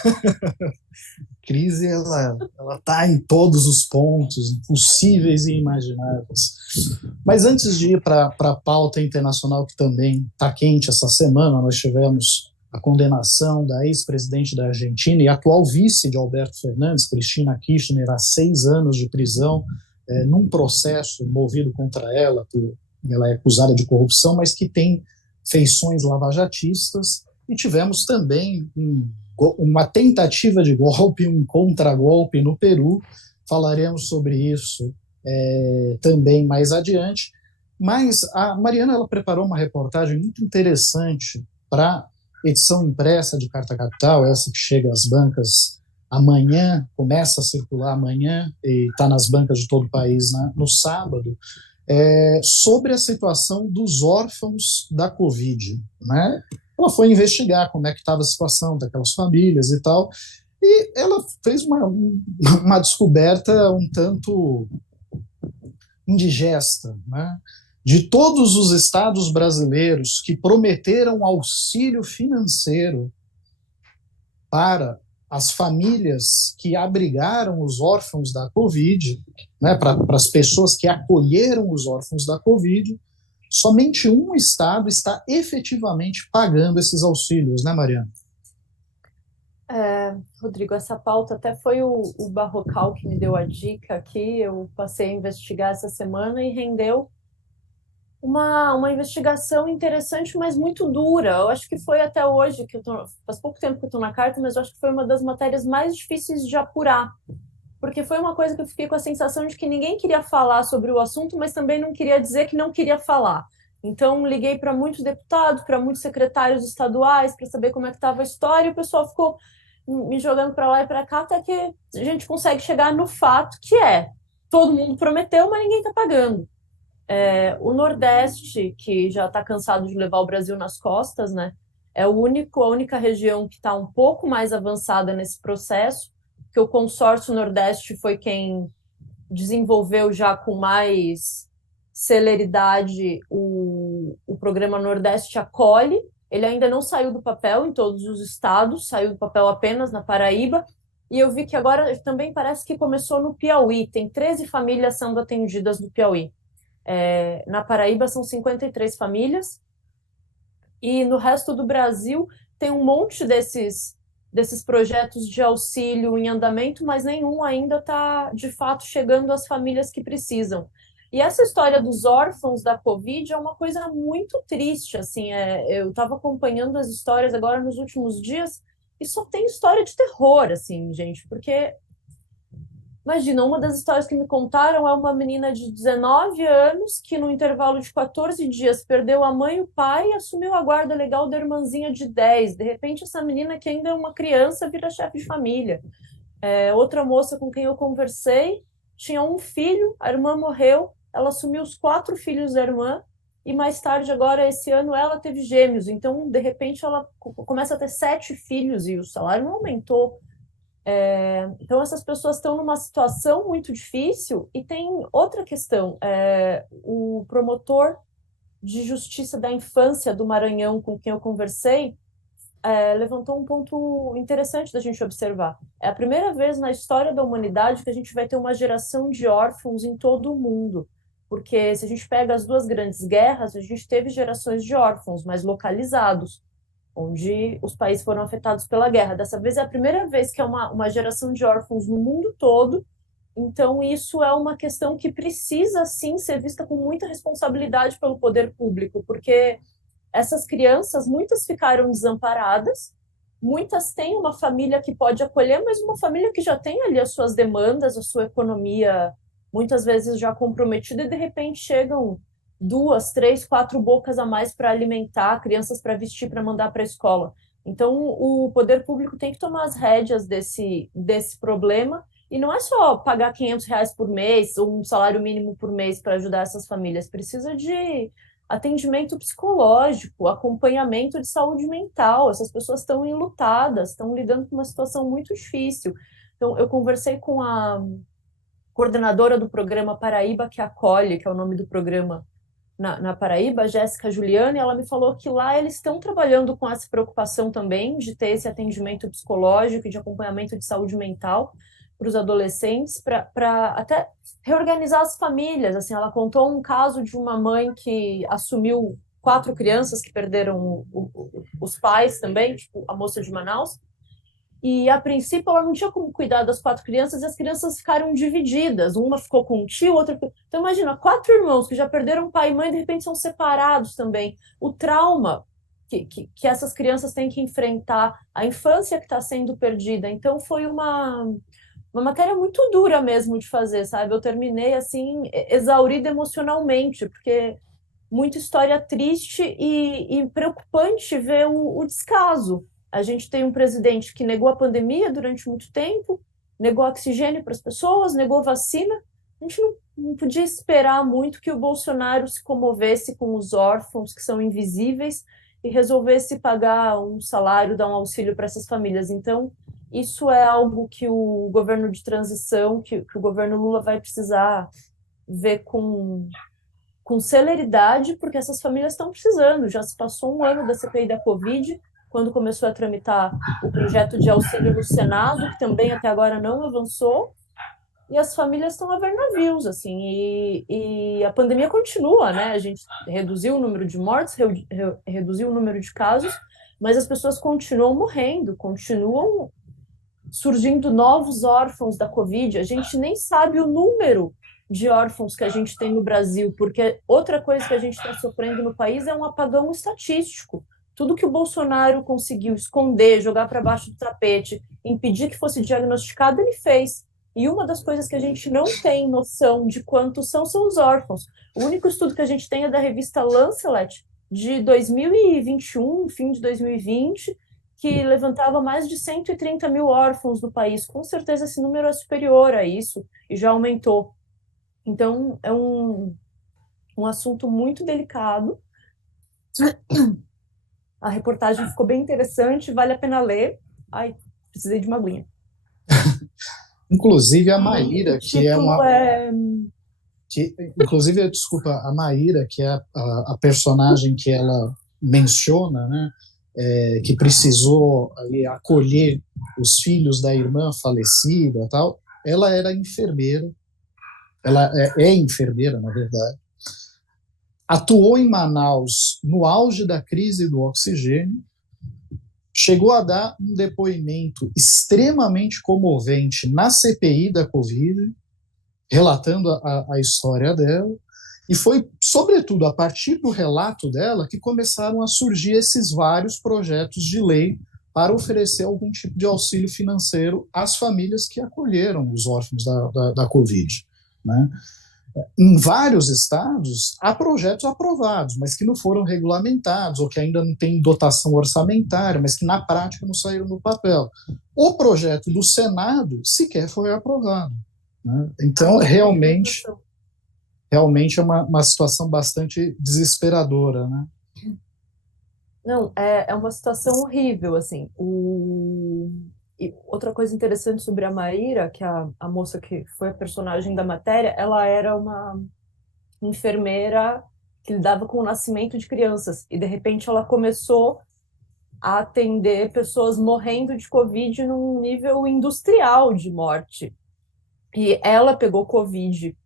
A crise ela está em todos os pontos possíveis e imagináveis. Mas antes de ir para a pauta internacional, que também está quente essa semana, nós tivemos a condenação da ex-presidente da Argentina e atual vice de Alberto Fernandes, Cristina Kirchner, a 6 anos de prisão, num processo movido contra ela, ela é acusada de corrupção, mas que tem feições lavajatistas, e tivemos também uma tentativa de golpe, um contragolpe no Peru. Falaremos sobre isso também mais adiante. Mas a Mariana ela preparou uma reportagem muito interessante para edição impressa de Carta Capital, essa que chega às bancas amanhã, começa a circular amanhã e está nas bancas de todo o país no sábado, sobre a situação dos órfãos da Covid, né? Ela foi investigar como é que estava a situação daquelas famílias e tal, e ela fez uma descoberta um tanto indigesta, né? De todos os estados brasileiros que prometeram auxílio financeiro para as famílias que abrigaram os órfãos da Covid, né, para as pessoas que acolheram os órfãos da Covid, somente um estado está efetivamente pagando esses auxílios, né, Mariana? Rodrigo, essa pauta até foi o Barrocal que me deu a dica aqui. Eu passei a investigar essa semana e rendeu uma investigação interessante, mas muito dura. Eu acho que foi até hoje, faz pouco tempo que eu estou na carta, mas eu acho que foi uma das matérias mais difíceis de apurar, porque foi uma coisa que eu fiquei com a sensação de que ninguém queria falar sobre o assunto, mas também não queria dizer que não queria falar. Então, liguei para muitos deputados, para muitos secretários estaduais, para saber como é que estava a história, e o pessoal ficou me jogando para lá e para cá, até que a gente consegue chegar no fato que todo mundo prometeu, mas ninguém está pagando. O Nordeste, que já está cansado de levar o Brasil nas costas, né, é a única região que está um pouco mais avançada nesse processo, que o consórcio Nordeste foi quem desenvolveu já com mais celeridade o programa Nordeste Acolhe. Ele ainda não saiu do papel em todos os estados, saiu do papel apenas na Paraíba, e eu vi que agora também parece que começou no Piauí, tem 13 famílias sendo atendidas no Piauí. Na Paraíba são 53 famílias, e no resto do Brasil tem um monte desses projetos de auxílio em andamento, mas nenhum ainda está, de fato, chegando às famílias que precisam. E essa história dos órfãos da Covid é uma coisa muito triste, assim, eu estava acompanhando as histórias agora nos últimos dias e só tem história de terror, assim, gente, porque imagina, uma das histórias que me contaram é uma menina de 19 anos que, no intervalo de 14 dias, perdeu a mãe e o pai e assumiu a guarda legal da irmãzinha de 10. De repente, essa menina, que ainda é uma criança, vira chefe de família. Outra moça com quem eu conversei tinha um filho, a irmã morreu, ela assumiu os 4 filhos da irmã e, mais tarde, agora, esse ano, ela teve gêmeos. Então, de repente, ela começa a ter 7 filhos e o salário não aumentou. Então, essas pessoas estão numa situação muito difícil. E tem outra questão. O promotor de justiça da infância do Maranhão, com quem eu conversei, levantou um ponto interessante da gente observar. É a primeira vez na história da humanidade que a gente vai ter uma geração de órfãos em todo o mundo. Porque se a gente pega as 2 grandes guerras, a gente teve gerações de órfãos, mas localizados, onde os países foram afetados pela guerra. Dessa vez é a primeira vez que é uma geração de órfãos no mundo todo. Então, isso é uma questão que precisa, sim, ser vista com muita responsabilidade pelo poder público, porque essas crianças, muitas ficaram desamparadas, muitas têm uma família que pode acolher, mas uma família que já tem ali as suas demandas, a sua economia, muitas vezes já comprometida, e de repente chegam 2, 3, 4 bocas a mais para alimentar, crianças para vestir, para mandar para a escola. Então, o poder público tem que tomar as rédeas desse problema, e não é só pagar R$ 500 por mês, ou um salário mínimo por mês para ajudar essas famílias, precisa de atendimento psicológico, acompanhamento de saúde mental. Essas pessoas estão enlutadas, estão lidando com uma situação muito difícil. Então, eu conversei com a coordenadora do programa Paraíba que Acolhe, que é o nome do programa na Paraíba, Jéssica Juliane. Ela me falou que lá eles estão trabalhando com essa preocupação também de ter esse atendimento psicológico e de acompanhamento de saúde mental para os adolescentes, para até reorganizar as famílias. Assim, ela contou um caso de uma mãe que assumiu 4 crianças que perderam os pais também, tipo a moça de Manaus, e, a princípio, ela não tinha como cuidar das 4 crianças e as crianças ficaram divididas. Uma ficou com um tio, outra... Então, imagina, 4 irmãos que já perderam pai e mãe, de repente são separados também. O trauma que essas crianças têm que enfrentar, a infância que está sendo perdida. Então, foi uma matéria muito dura mesmo de fazer, sabe? Eu terminei, assim, exaurida emocionalmente, porque muita história triste e preocupante ver o descaso. A gente tem um presidente que negou a pandemia durante muito tempo, negou oxigênio para as pessoas, negou vacina. A gente não podia esperar muito que o Bolsonaro se comovesse com os órfãos, que são invisíveis, e resolvesse pagar um salário, dar um auxílio para essas famílias. Então, isso é algo que o governo de transição, que o governo Lula vai precisar ver com celeridade, porque essas famílias estão precisando. Já se passou um ano da CPI da Covid, quando começou a tramitar o projeto de auxílio no Senado, que também até agora não avançou, e as famílias estão a ver navios, assim, e a pandemia continua, né? A gente reduziu o número de mortes, reduziu o número de casos, mas as pessoas continuam morrendo, continuam surgindo novos órfãos da Covid. A gente nem sabe o número de órfãos que a gente tem no Brasil, porque outra coisa que a gente está sofrendo no país é um apagão estatístico. Tudo que o Bolsonaro conseguiu esconder, jogar para baixo do tapete, impedir que fosse diagnosticado, ele fez. E uma das coisas que a gente não tem noção de quantos são os órfãos. O único estudo que a gente tem é da revista Lancet, de 2021, fim de 2020, que levantava mais de 130 mil órfãos no país. Com certeza esse número é superior a isso e já aumentou. Então, é um assunto muito delicado. A reportagem ficou bem interessante, vale a pena ler. Ai, precisei de uma aguinha. Inclusive a Maíra, que é uma... é... inclusive, desculpa, a Maíra, que é a personagem que ela menciona, né, que precisou ali acolher os filhos da irmã falecida, tal, ela era enfermeira, ela é enfermeira, na verdade, atuou em Manaus no auge da crise do oxigênio, chegou a dar um depoimento extremamente comovente na CPI da Covid, relatando a história dela, e foi, sobretudo, a partir do relato dela que começaram a surgir esses vários projetos de lei para oferecer algum tipo de auxílio financeiro às famílias que acolheram os órfãos da Covid, né? Em vários estados, há projetos aprovados, mas que não foram regulamentados, ou que ainda não têm dotação orçamentária, mas que na prática não saíram no papel. O projeto do Senado sequer foi aprovado, né? Então, realmente é uma situação bastante desesperadora, né? Não, é uma situação horrível, assim. E outra coisa interessante sobre a Maíra, que é a moça que foi a personagem da matéria, ela era uma enfermeira que lidava com o nascimento de crianças, e de repente ela começou a atender pessoas morrendo de Covid num nível industrial de morte. E ela pegou Covid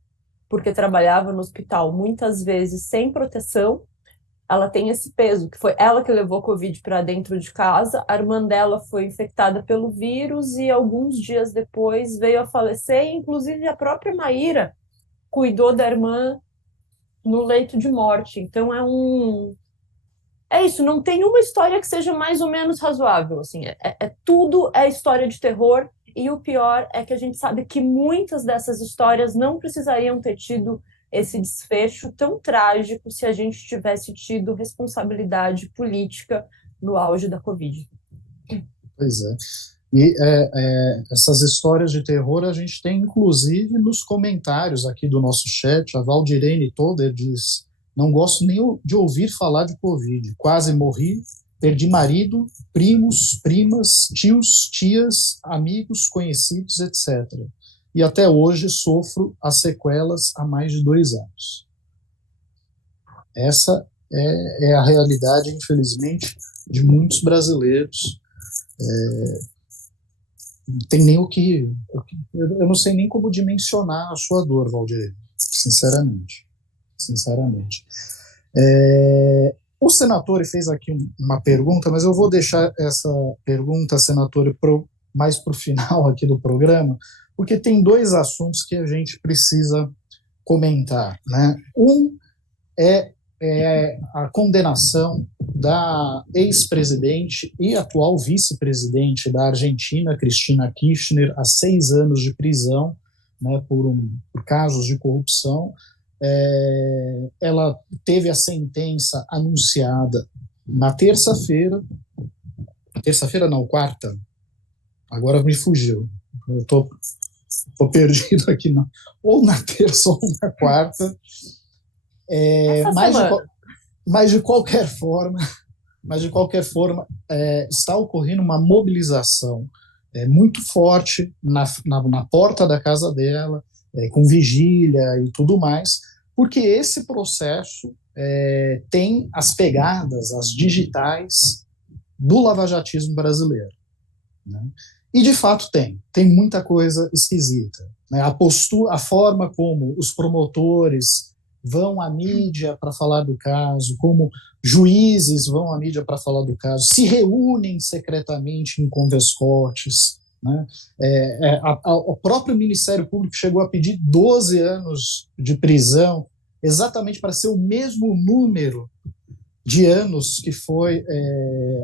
porque trabalhava no hospital muitas vezes sem proteção. Ela tem esse peso, que foi ela que levou Covid para dentro de casa. A irmã dela foi infectada pelo vírus e alguns dias depois veio a falecer, e inclusive a própria Maíra cuidou da irmã no leito de morte. Então é isso, não tem uma história que seja mais ou menos razoável, assim, tudo é história de terror, e o pior é que a gente sabe que muitas dessas histórias não precisariam ter tido esse desfecho tão trágico se a gente tivesse tido responsabilidade política no auge da Covid. Pois é. E essas histórias de terror a gente tem, inclusive, nos comentários aqui do nosso chat. A Valdirene Toder diz: não gosto nem de ouvir falar de Covid. Quase morri, perdi marido, primos, primas, tios, tias, amigos, conhecidos, etc. E até hoje sofro as sequelas há mais de 2 anos. Essa é a realidade, infelizmente, de muitos brasileiros. Não tem nem o que. Eu não sei nem como dimensionar a sua dor, Valdir, sinceramente. Sinceramente. O senador fez aqui uma pergunta, mas eu vou deixar essa pergunta, senador, mais para o final aqui do programa, porque tem 2 assuntos que a gente precisa comentar, né? Um é a condenação da ex-presidente e atual vice-presidente da Argentina, Cristina Kirchner, a 6 anos de prisão, né, por casos de corrupção. Ela teve a sentença anunciada na terça-feira não, quarta, agora me fugiu, eu tô perdido aqui, não. Ou na terça ou na quarta. Mas de qualquer forma, está ocorrendo uma mobilização muito forte na porta da casa dela, com vigília e tudo mais, porque esse processo tem as pegadas, as digitais do lavajatismo brasileiro, né? E de fato tem muita coisa esquisita, né? A forma como os promotores vão à mídia para falar do caso, como juízes vão à mídia para falar do caso, se reúnem secretamente em converscotes, né? O próprio Ministério Público chegou a pedir 12 anos de prisão, exatamente para ser o mesmo número de anos que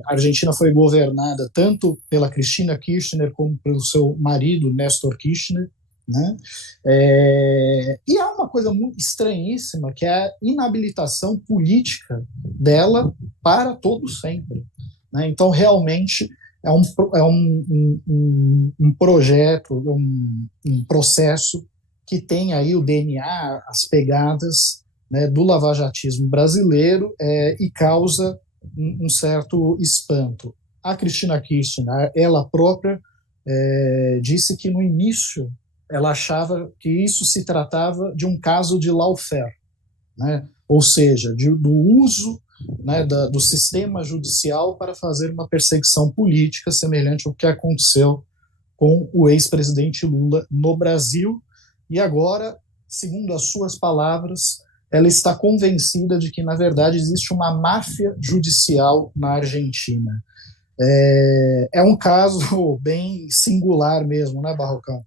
a Argentina foi governada tanto pela Cristina Kirchner como pelo seu marido, Néstor Kirchner, né? E há uma coisa muito estranhíssima, que é a inabilitação política dela para todo sempre, né? Então, realmente, é um projeto, um processo que tem aí o DNA, as pegadas, né, do lavajatismo brasileiro, e causa um certo espanto. A Cristina Kirchner, ela própria, disse que no início ela achava que isso se tratava de um caso de lawfare, né? Ou seja, do uso, né, do sistema judicial para fazer uma perseguição política semelhante ao que aconteceu com o ex-presidente Lula no Brasil. E agora, segundo as suas palavras, ela está convencida de que, na verdade, existe uma máfia judicial na Argentina. É um caso bem singular mesmo, né, Barrocão?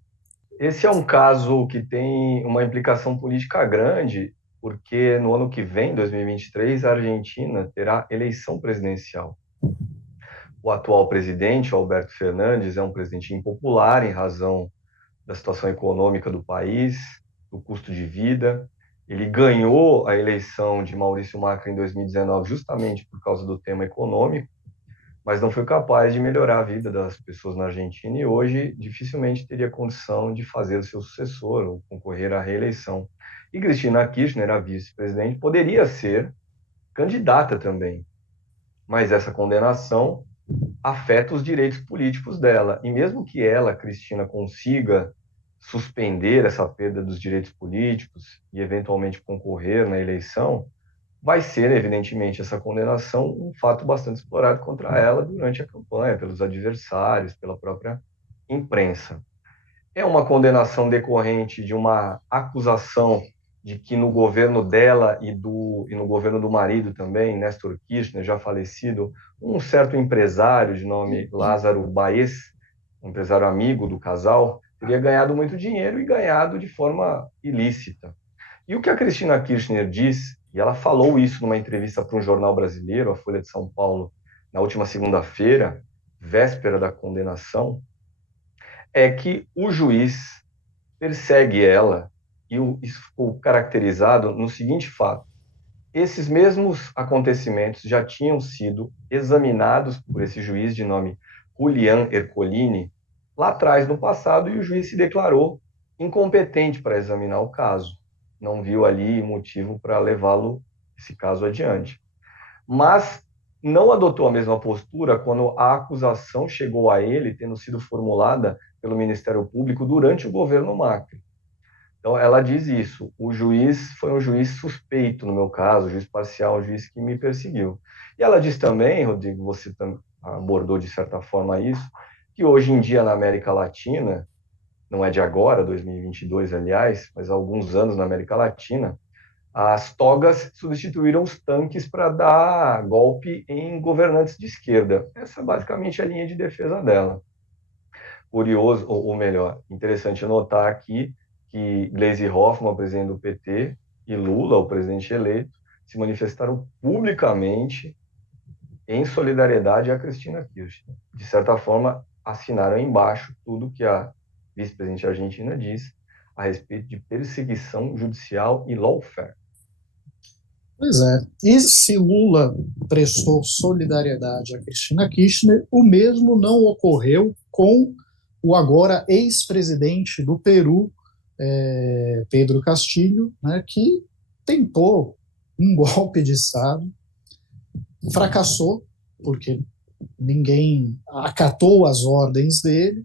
Esse é um caso que tem uma implicação política grande, porque no ano que vem, 2023, a Argentina terá eleição presidencial. O atual presidente, Alberto Fernandes, é um presidente impopular em razão da situação econômica do país, do custo de vida. Ele ganhou a eleição de Maurício Macri em 2019 justamente por causa do tema econômico, mas não foi capaz de melhorar a vida das pessoas na Argentina e hoje dificilmente teria condição de fazer o seu sucessor ou concorrer à reeleição. E Cristina Kirchner, a vice-presidente, poderia ser candidata também, mas essa condenação afeta os direitos políticos dela. E mesmo que ela, Cristina, consiga suspender essa perda dos direitos políticos e eventualmente concorrer na eleição, vai ser, evidentemente, essa condenação um fato bastante explorado contra ela durante a campanha, pelos adversários, pela própria imprensa. É uma condenação decorrente de uma acusação de que no governo dela e no governo do marido também, Néstor Kirchner, já falecido, um certo empresário de nome Lázaro Baez, um empresário amigo do casal, teria ganhado muito dinheiro e ganhado de forma ilícita. E o que a Cristina Kirchner diz, e ela falou isso numa entrevista para um jornal brasileiro, a Folha de São Paulo, na última segunda-feira, véspera da condenação, é que o juiz persegue ela, e isso ficou caracterizado no seguinte fato: esses mesmos acontecimentos já tinham sido examinados por esse juiz de nome Julian Ercolini, lá atrás no passado, e o juiz se declarou incompetente para examinar o caso. Não viu ali motivo para levá-lo, esse caso, adiante. Mas não adotou a mesma postura quando a acusação chegou a ele, tendo sido formulada pelo Ministério Público durante o governo Macri. Então, ela diz isso: o juiz foi um juiz suspeito, no meu caso, juiz parcial, um juiz que me perseguiu. E ela diz também, Rodrigo, você abordou de certa forma isso, que hoje em dia na América Latina, não é de agora, 2022, aliás, mas há alguns anos na América Latina, as togas substituíram os tanques para dar golpe em governantes de esquerda. Essa é basicamente a linha de defesa dela. Curioso, ou melhor, interessante notar aqui que Gleisi Hoffmann, presidente do PT, e Lula, o presidente eleito, se manifestaram publicamente em solidariedade a Cristina Kirchner. De certa forma, assinaram embaixo tudo que a vice-presidente argentina diz a respeito de perseguição judicial e lawfare. Pois é. E se Lula prestou solidariedade a Cristina Kirchner, o mesmo não ocorreu com o agora ex-presidente do Peru, Pedro Castillo, né, que tentou um golpe de Estado, fracassou, porque ninguém acatou as ordens dele,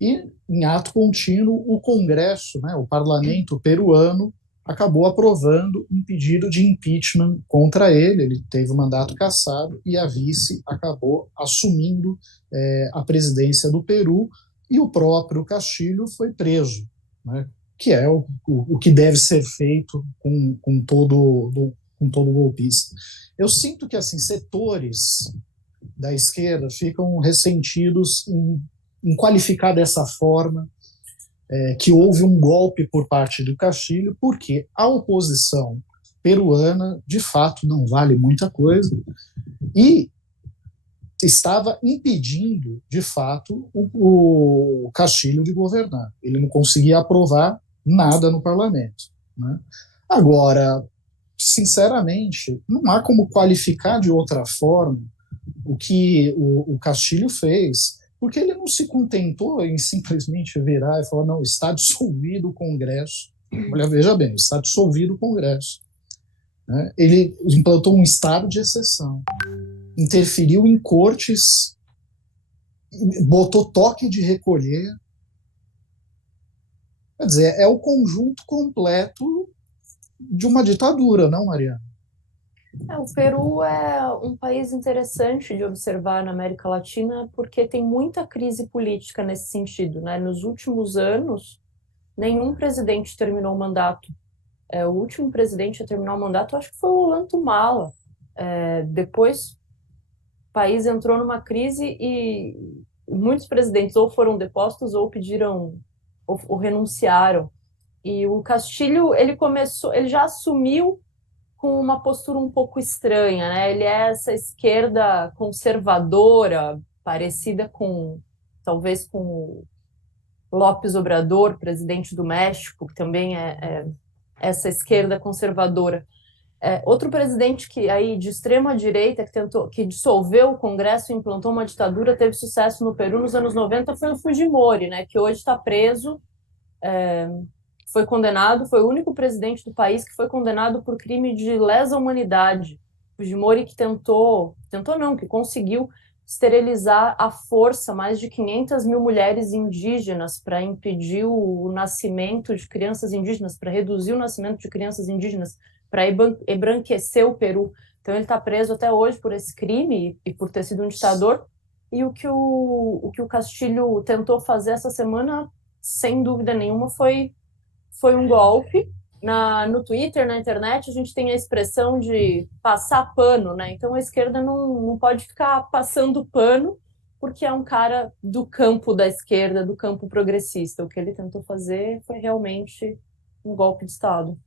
e, em ato contínuo, o Congresso, né, o parlamento peruano, acabou aprovando um pedido de impeachment contra ele. Ele teve o mandato cassado e a vice acabou assumindo a presidência do Peru, e o próprio Castillo foi preso, né, que é o que deve ser feito com todo golpista. Eu sinto que assim, setores da esquerda ficam ressentidos em qualificar dessa forma que houve um golpe por parte do Castillo, porque a oposição peruana, de fato, não vale muita coisa, e estava impedindo, de fato, o Castillo de governar. Ele não conseguia aprovar nada no parlamento, né? Agora, sinceramente, não há como qualificar de outra forma o que o Castillo fez, porque ele não se contentou em simplesmente virar e falar: não, está dissolvido o Congresso. Olha, veja bem, está dissolvido o Congresso, né? Ele implantou um estado de exceção, interferiu em cortes, botou toque de recolher. Quer dizer, é o conjunto completo de uma ditadura, não, Mariana? O Peru é um país interessante de observar na América Latina porque tem muita crise política nesse sentido, né? Nos últimos anos, nenhum presidente terminou o mandato. O último presidente a terminar o mandato, acho que foi o Ollanta Depois, o país entrou numa crise e muitos presidentes ou foram depostos ou pediram ou renunciaram. E o Castillo, ele já assumiu com uma postura um pouco estranha, né? Ele é essa esquerda conservadora, parecida talvez com o López Obrador, presidente do México, que também é essa esquerda conservadora. Outro presidente de extrema direita que dissolveu o Congresso e implantou uma ditadura, teve sucesso no Peru nos anos 90, foi o Fujimori, né? Que hoje está preso. Foi condenado, foi o único presidente do país que foi condenado por crime de lesa humanidade. Fujimori que conseguiu esterilizar à força mais de 500 mil mulheres indígenas para impedir o nascimento de crianças indígenas, para reduzir o nascimento de crianças indígenas, para embranquecer o Peru. Então ele está preso até hoje por esse crime e por ter sido um ditador. E o que o Castillo tentou fazer essa semana, sem dúvida nenhuma, foi um golpe. No Twitter, na internet, a gente tem a expressão de passar pano, né? Então a esquerda não pode ficar passando pano porque é um cara do campo da esquerda, do campo progressista. O que ele tentou fazer foi realmente um golpe de Estado.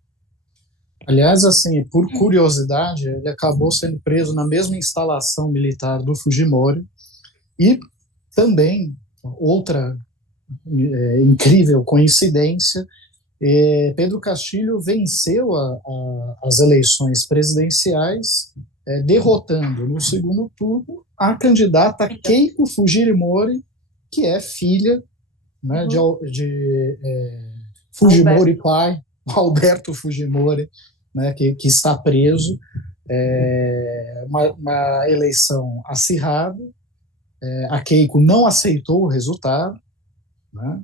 Aliás, assim, por curiosidade, ele acabou sendo preso na mesma instalação militar do Fujimori, e também, outra incrível coincidência, Pedro Castillo venceu as eleições presidenciais derrotando no segundo turno a candidata Keiko Fujimori, que é filha, né, de Fujimori pai, Alberto Fujimori, né, que está preso. Uma eleição acirrada. A Keiko não aceitou o resultado, né,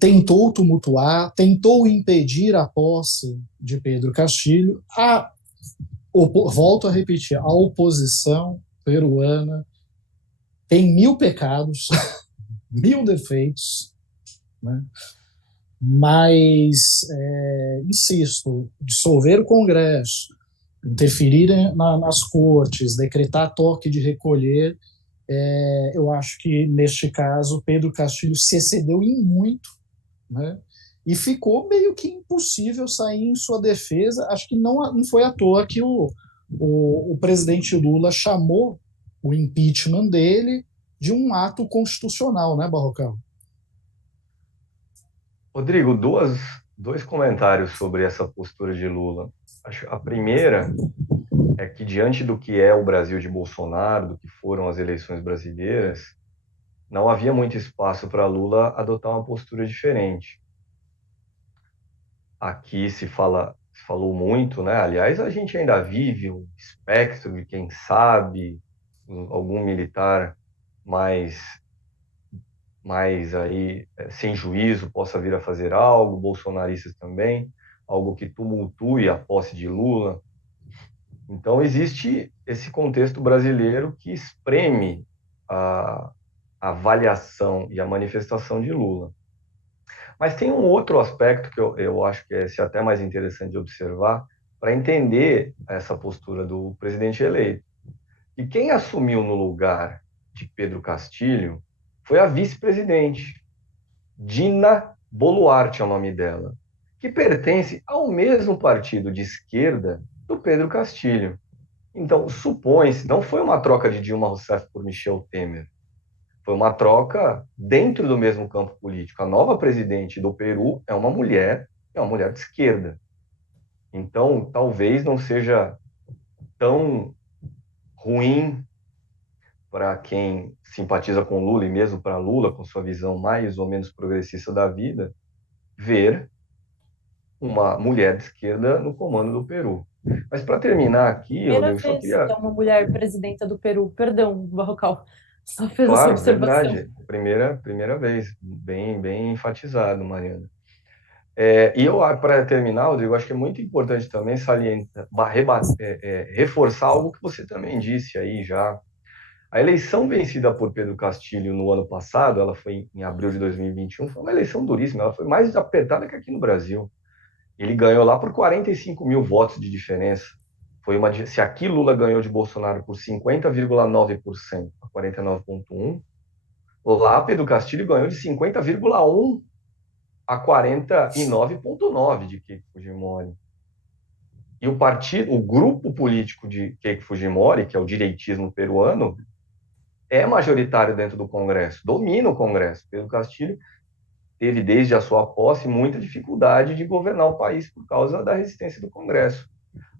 tentou tumultuar, tentou impedir a posse de Pedro Castilho. Volto a repetir, a oposição peruana tem 1000 pecados, 1000 defeitos, né? Mas, insisto, dissolver o Congresso, interferir nas cortes, decretar toque de recolher, eu acho que, neste caso, Pedro Castilho se excedeu em muito, né? E ficou meio que impossível sair em sua defesa. Acho que não foi à toa que o presidente Lula chamou o impeachment dele de um ato constitucional, né, Barrocão? Rodrigo, dois comentários sobre essa postura de Lula. A primeira é que, diante do que é o Brasil de Bolsonaro, do que foram as eleições brasileiras, não havia muito espaço para Lula adotar uma postura diferente. Aqui se falou muito, né? Aliás, a gente ainda vive um espectro de quem sabe algum militar mais aí sem juízo possa vir a fazer algo, bolsonaristas também, algo que tumultue a posse de Lula. Então existe esse contexto brasileiro que espreme a avaliação e a manifestação de Lula. Mas tem um outro aspecto que eu acho que é até mais interessante de observar para entender essa postura do presidente eleito. E quem assumiu no lugar de Pedro Castilho foi a vice-presidente, Dina Boluarte é o nome dela, que pertence ao mesmo partido de esquerda do Pedro Castilho. Então, supõe-se, não foi uma troca de Dilma Rousseff por Michel Temer, foi uma troca dentro do mesmo campo político. A nova presidente do Peru é uma mulher de esquerda. Então, talvez não seja tão ruim para quem simpatiza com Lula, e mesmo para Lula, com sua visão mais ou menos progressista da vida, ver uma mulher de esquerda no comando do Peru. Mas para terminar aqui, Primeira Rodrigo, só vez que queria... é uma mulher presidenta do Peru. Perdão, Barrocal. Só fez essa Claro, observação. verdade. Primeira vez. Bem enfatizado, Mariana. E eu, para terminar, Rodrigo, acho que é muito importante também salientar, reforçar algo que você também disse aí já. A eleição vencida por Pedro Castilho no ano passado, ela foi em abril de 2021, foi uma eleição duríssima, ela foi mais apertada que aqui no Brasil. Ele ganhou lá por 45 mil votos de diferença. Se aqui Lula ganhou de Bolsonaro por 50,9% a 49,1%, lá Pedro Castilho ganhou de 50,1% a 49,9% de Keiko Fujimori. E o grupo político de Keiko Fujimori, que é o direitismo peruano, é majoritário dentro do Congresso, domina o Congresso. Pedro Castilho teve, desde a sua posse, muita dificuldade de governar o país por causa da resistência do Congresso.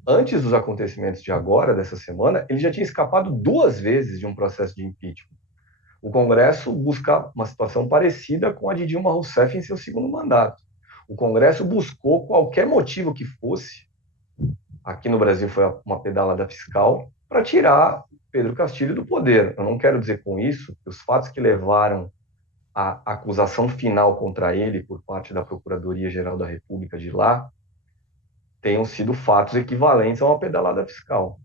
Antes dos acontecimentos de agora, dessa semana, ele já tinha escapado 2 vezes de um processo de impeachment. O Congresso busca uma situação parecida com a de Dilma Rousseff em seu segundo mandato. O Congresso buscou qualquer motivo que fosse, aqui no Brasil foi uma pedalada fiscal, para tirar Pedro Castilho do poder. Eu não quero dizer com isso que os fatos que levaram à acusação final contra ele por parte da Procuradoria-Geral da República de lá tenham sido fatos equivalentes a uma pedalada fiscal.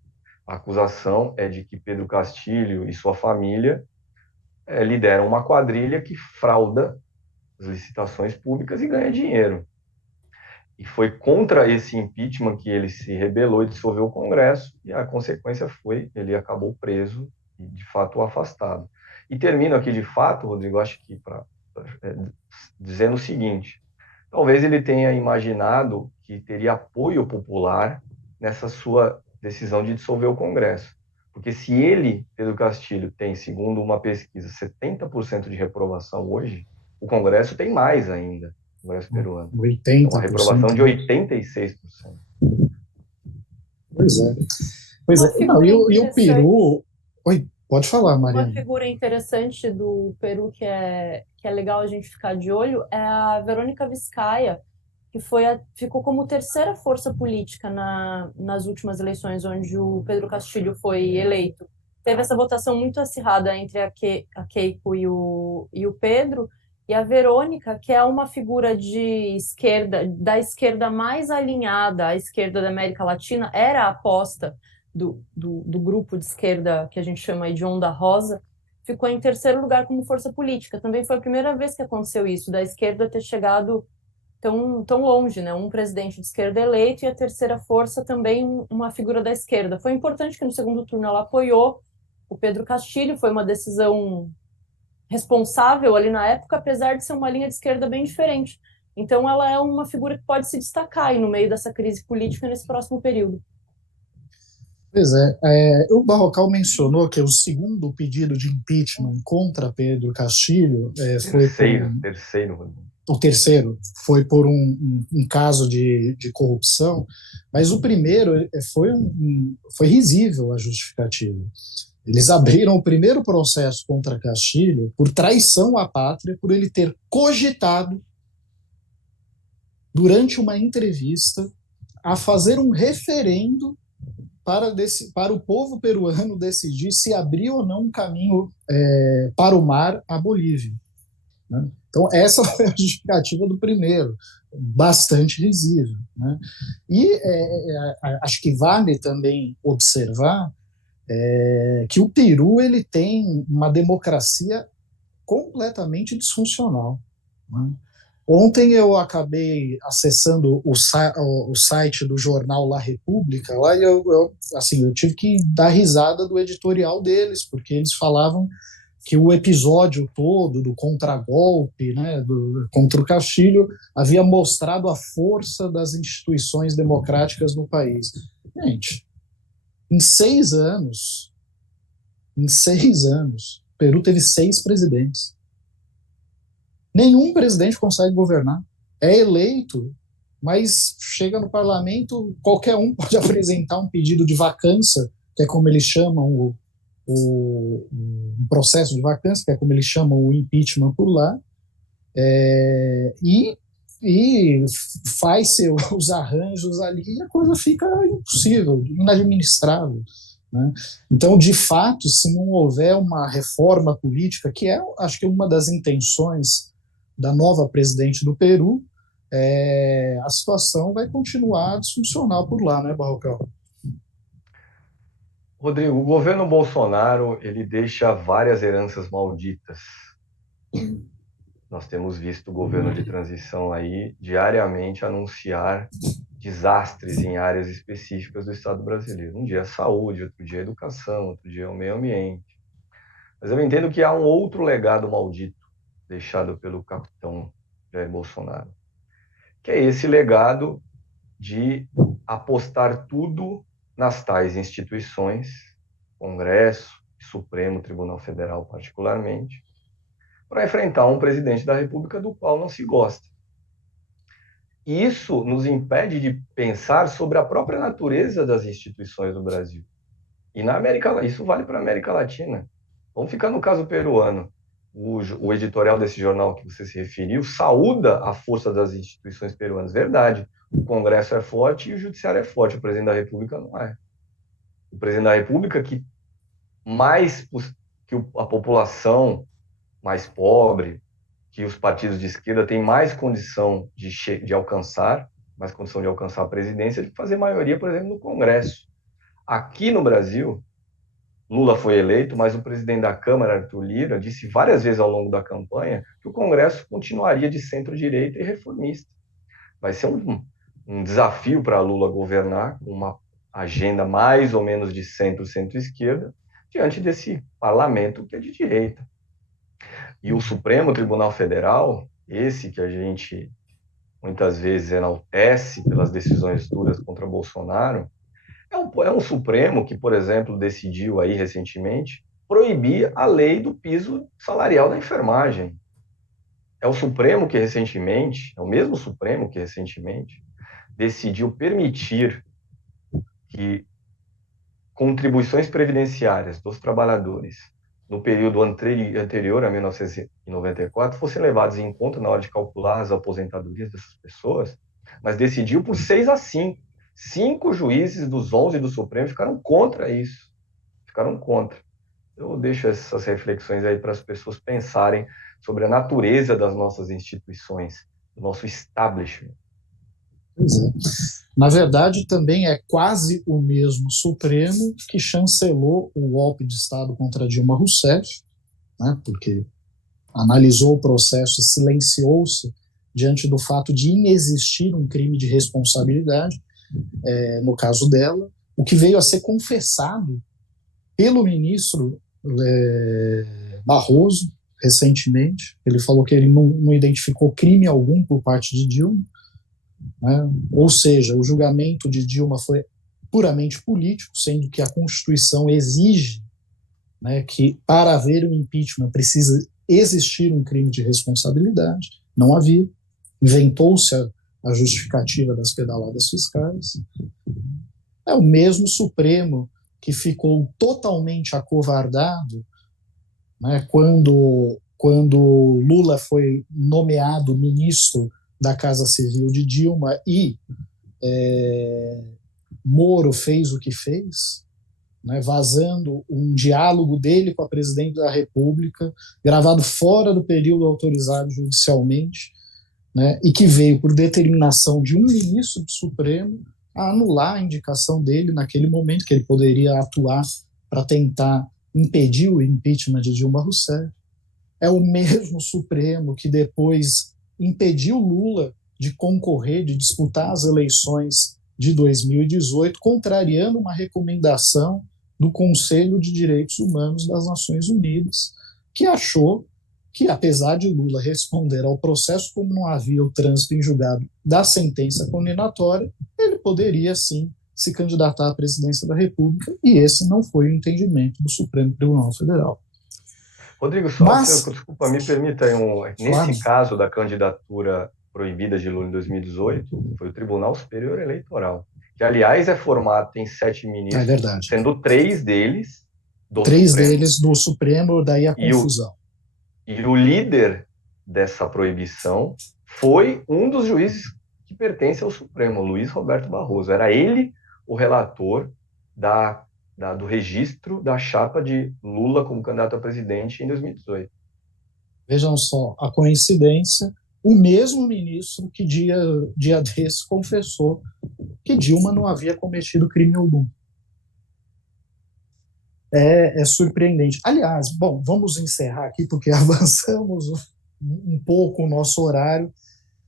A acusação é de que Pedro Castilho e sua família lideram uma quadrilha que frauda as licitações públicas e ganha dinheiro. E foi contra esse impeachment que ele se rebelou e dissolveu o Congresso, e a consequência foi ele acabou preso e, de fato, afastado. E termino aqui, de fato, Rodrigo, acho que dizendo o seguinte: talvez ele tenha imaginado que teria apoio popular nessa sua decisão de dissolver o Congresso. Porque se ele, Pedro Castilho, tem, segundo uma pesquisa, 70% de reprovação hoje, o Congresso tem mais ainda, o Congresso peruano. 80%. Uma reprovação de 86%. Pois é. Pois Uma é, não, figura e o interessante. Peru. Oi, pode falar, Uma Mariana. figura interessante do Peru que é legal a gente ficar de olho é a Verônica Vizcaia, que ficou como terceira força política nas últimas eleições, onde o Pedro Castilho foi eleito. Teve essa votação muito acirrada entre a Keiko e o Pedro, e a Verônica, que é uma figura de esquerda, da esquerda mais alinhada à esquerda da América Latina, era a aposta do grupo de esquerda que a gente chama aí de Onda Rosa, ficou em terceiro lugar como força política. Também foi a primeira vez que aconteceu isso, da esquerda ter chegado tão longe, né? Um presidente de esquerda eleito e a terceira força também uma figura da esquerda. Foi importante que no segundo turno ela apoiou o Pedro Castilho, foi uma decisão responsável ali na época, apesar de ser uma linha de esquerda bem diferente. Então ela é uma figura que pode se destacar aí no meio dessa crise política nesse próximo período. Pois o Barrocal mencionou que o segundo pedido de impeachment contra Pedro Castilho foi por Terceiro, Rodrigo. o terceiro foi por um caso de corrupção, mas o primeiro foi risível a justificativa. Eles abriram o primeiro processo contra Castilho por traição à pátria, por ele ter cogitado, durante uma entrevista, a fazer um referendo para o povo peruano decidir se abrir ou não um caminho para o mar à Bolívia. Né? Então, essa foi a justificativa do primeiro, bastante risível. Né? E acho que vale também observar que o Peru ele tem uma democracia completamente disfuncional. Né? Ontem eu acabei acessando o site do jornal La República, lá e eu tive que dar risada do editorial deles, porque eles falavam que o episódio todo do contragolpe, né, contra o Castilho, havia mostrado a força das instituições democráticas no país. Gente, em 6 anos, o Peru teve 6 presidentes. Nenhum presidente consegue governar. É eleito, mas chega no parlamento, qualquer um pode apresentar um pedido de vacância, que é como eles chamam um processo de vacância, que é como eles chamam o impeachment por lá, e faz seus arranjos ali e a coisa fica impossível, inadministrável. Né? Então, de fato, se não houver uma reforma política, que acho que uma das intenções da nova presidente do Peru, a situação vai continuar disfuncional por lá, né, Barrocal? Rodrigo, o governo Bolsonaro, ele deixa várias heranças malditas. Nós temos visto o governo de transição aí diariamente anunciar desastres em áreas específicas do Estado brasileiro. Um dia é saúde, outro dia é educação, outro dia é o meio ambiente. Mas eu entendo que há um outro legado maldito deixado pelo capitão Jair Bolsonaro, que é esse legado de apostar tudo nas tais instituições, Congresso, Supremo Tribunal Federal particularmente, para enfrentar um presidente da República do qual não se gosta. E isso nos impede de pensar sobre a própria natureza das instituições do Brasil. E na América, isso vale para a América Latina. Vamos ficar no caso peruano. O editorial desse jornal que você se referiu saúda a força das instituições peruanas. Verdade. O Congresso é forte e o Judiciário é forte. O presidente da República não é. O presidente da República que a população mais pobre, que os partidos de esquerda têm mais condição de alcançar, mais condição de alcançar a presidência, de fazer maioria, por exemplo, no Congresso. Aqui no Brasil, Lula foi eleito, mas o presidente da Câmara, Arthur Lira, disse várias vezes ao longo da campanha que o Congresso continuaria de centro-direita e reformista. Vai ser um desafio para Lula governar com uma agenda mais ou menos de centro-esquerda, diante desse parlamento que é de direita. E o Supremo Tribunal Federal, esse que a gente muitas vezes enaltece pelas decisões duras contra Bolsonaro, é um Supremo que, por exemplo, decidiu aí recentemente proibir a lei do piso salarial da enfermagem. É o Supremo que recentemente, é o mesmo Supremo que recentemente decidiu permitir que contribuições previdenciárias dos trabalhadores no período anterior a 1994 fossem levados em conta na hora de calcular as aposentadorias dessas pessoas, mas decidiu por 6-5. 5 juízes dos 11 do Supremo ficaram contra isso. Ficaram contra. Eu deixo essas reflexões aí para as pessoas pensarem sobre a natureza das nossas instituições, do nosso establishment. Pois é. Na verdade, também é quase o mesmo Supremo que chancelou o golpe de Estado contra Dilma Rousseff, né, porque analisou o processo e silenciou-se diante do fato de inexistir um crime de responsabilidade, no caso dela, o que veio a ser confessado pelo ministro Barroso, recentemente. Ele falou que ele não identificou crime algum por parte de Dilma, né? Ou seja, o julgamento de Dilma foi puramente político, sendo que a Constituição exige, né, que para haver um impeachment precisa existir um crime de responsabilidade. Não havia. Inventou-se a justificativa das pedaladas fiscais. É o mesmo Supremo que ficou totalmente acovardado, né, quando Lula foi nomeado ministro da Casa Civil de Dilma e Moro fez o que fez, né, vazando um diálogo dele com a presidente da República, gravado fora do período autorizado judicialmente, né, e que veio por determinação de um ministro do Supremo a anular a indicação dele naquele momento, que ele poderia atuar para tentar impedir o impeachment de Dilma Rousseff. É o mesmo Supremo que depois impediu Lula de concorrer, de disputar as eleições de 2018, contrariando uma recomendação do Conselho de Direitos Humanos das Nações Unidas, que achou que, apesar de Lula responder ao processo, como não havia o trânsito em julgado da sentença condenatória, ele poderia, sim, se candidatar à presidência da República, e esse não foi o entendimento do Supremo Tribunal Federal. Rodrigo, desculpa, me permita, nesse caso da candidatura proibida de Lula em 2018, foi o Tribunal Superior Eleitoral, que, aliás, é formado em 7 ministros, sendo 3 deles do Supremo, daí a confusão. E o líder dessa proibição foi um dos juízes que pertence ao Supremo, Luiz Roberto Barroso. Era ele o relator do registro da chapa de Lula como candidato a presidente em 2018. Vejam só, a coincidência, o mesmo ministro que dia desse confessou que Dilma não havia cometido crime algum. É surpreendente. Aliás, bom, vamos encerrar aqui, porque avançamos um pouco o nosso horário.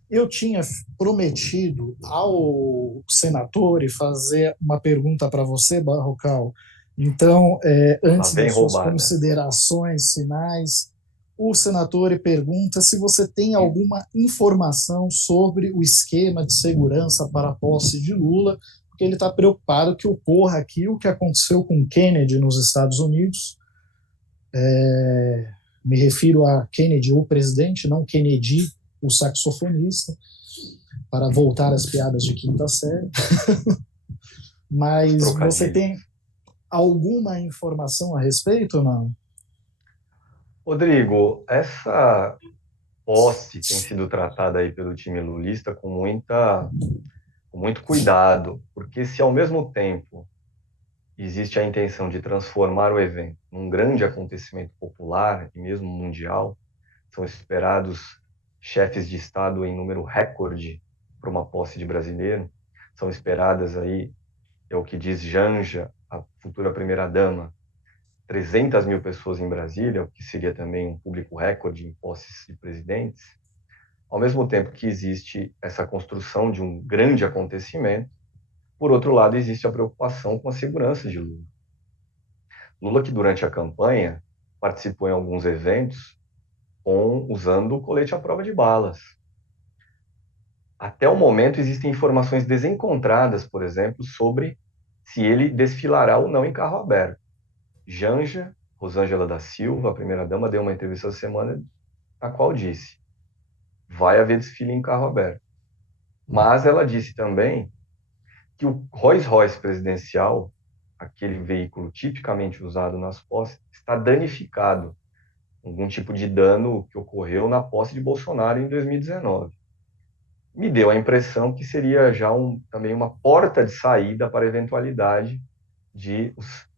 Eu tinha prometido ao senador fazer uma pergunta para você, Barrocal. Então, antes das suas considerações finais, o senador pergunta se você tem alguma informação sobre o esquema de segurança para a posse de Lula, porque ele está preocupado que ocorra aqui o que aconteceu com Kennedy nos Estados Unidos. Me refiro a Kennedy, o presidente, não Kennedy, o saxofonista, para voltar às piadas de quinta série. Mas você tem alguma informação a respeito ou não? Rodrigo, essa posse tem sido tratada aí pelo time lulista com muito cuidado, porque se ao mesmo tempo existe a intenção de transformar o evento num grande acontecimento popular e mesmo mundial, são esperados chefes de Estado em número recorde para uma posse de brasileiro, são esperadas aí, é o que diz Janja, a futura primeira-dama, 300 mil pessoas em Brasília, o que seria também um público recorde em posses de presidentes. Ao mesmo tempo que existe essa construção de um grande acontecimento, por outro lado, existe a preocupação com a segurança de Lula. Lula, que durante a campanha participou em alguns eventos usando o colete à prova de balas. Até o momento, existem informações desencontradas, por exemplo, sobre se ele desfilará ou não em carro aberto. Janja, Rosângela da Silva, a primeira-dama, deu uma entrevista essa semana, na qual disse: vai haver desfile em carro aberto. Mas ela disse também que o Rolls Royce presidencial, aquele veículo tipicamente usado nas posses está danificado, algum tipo de dano que ocorreu na posse de Bolsonaro em 2019. Me deu a impressão que seria já também uma porta de saída para a eventualidade de os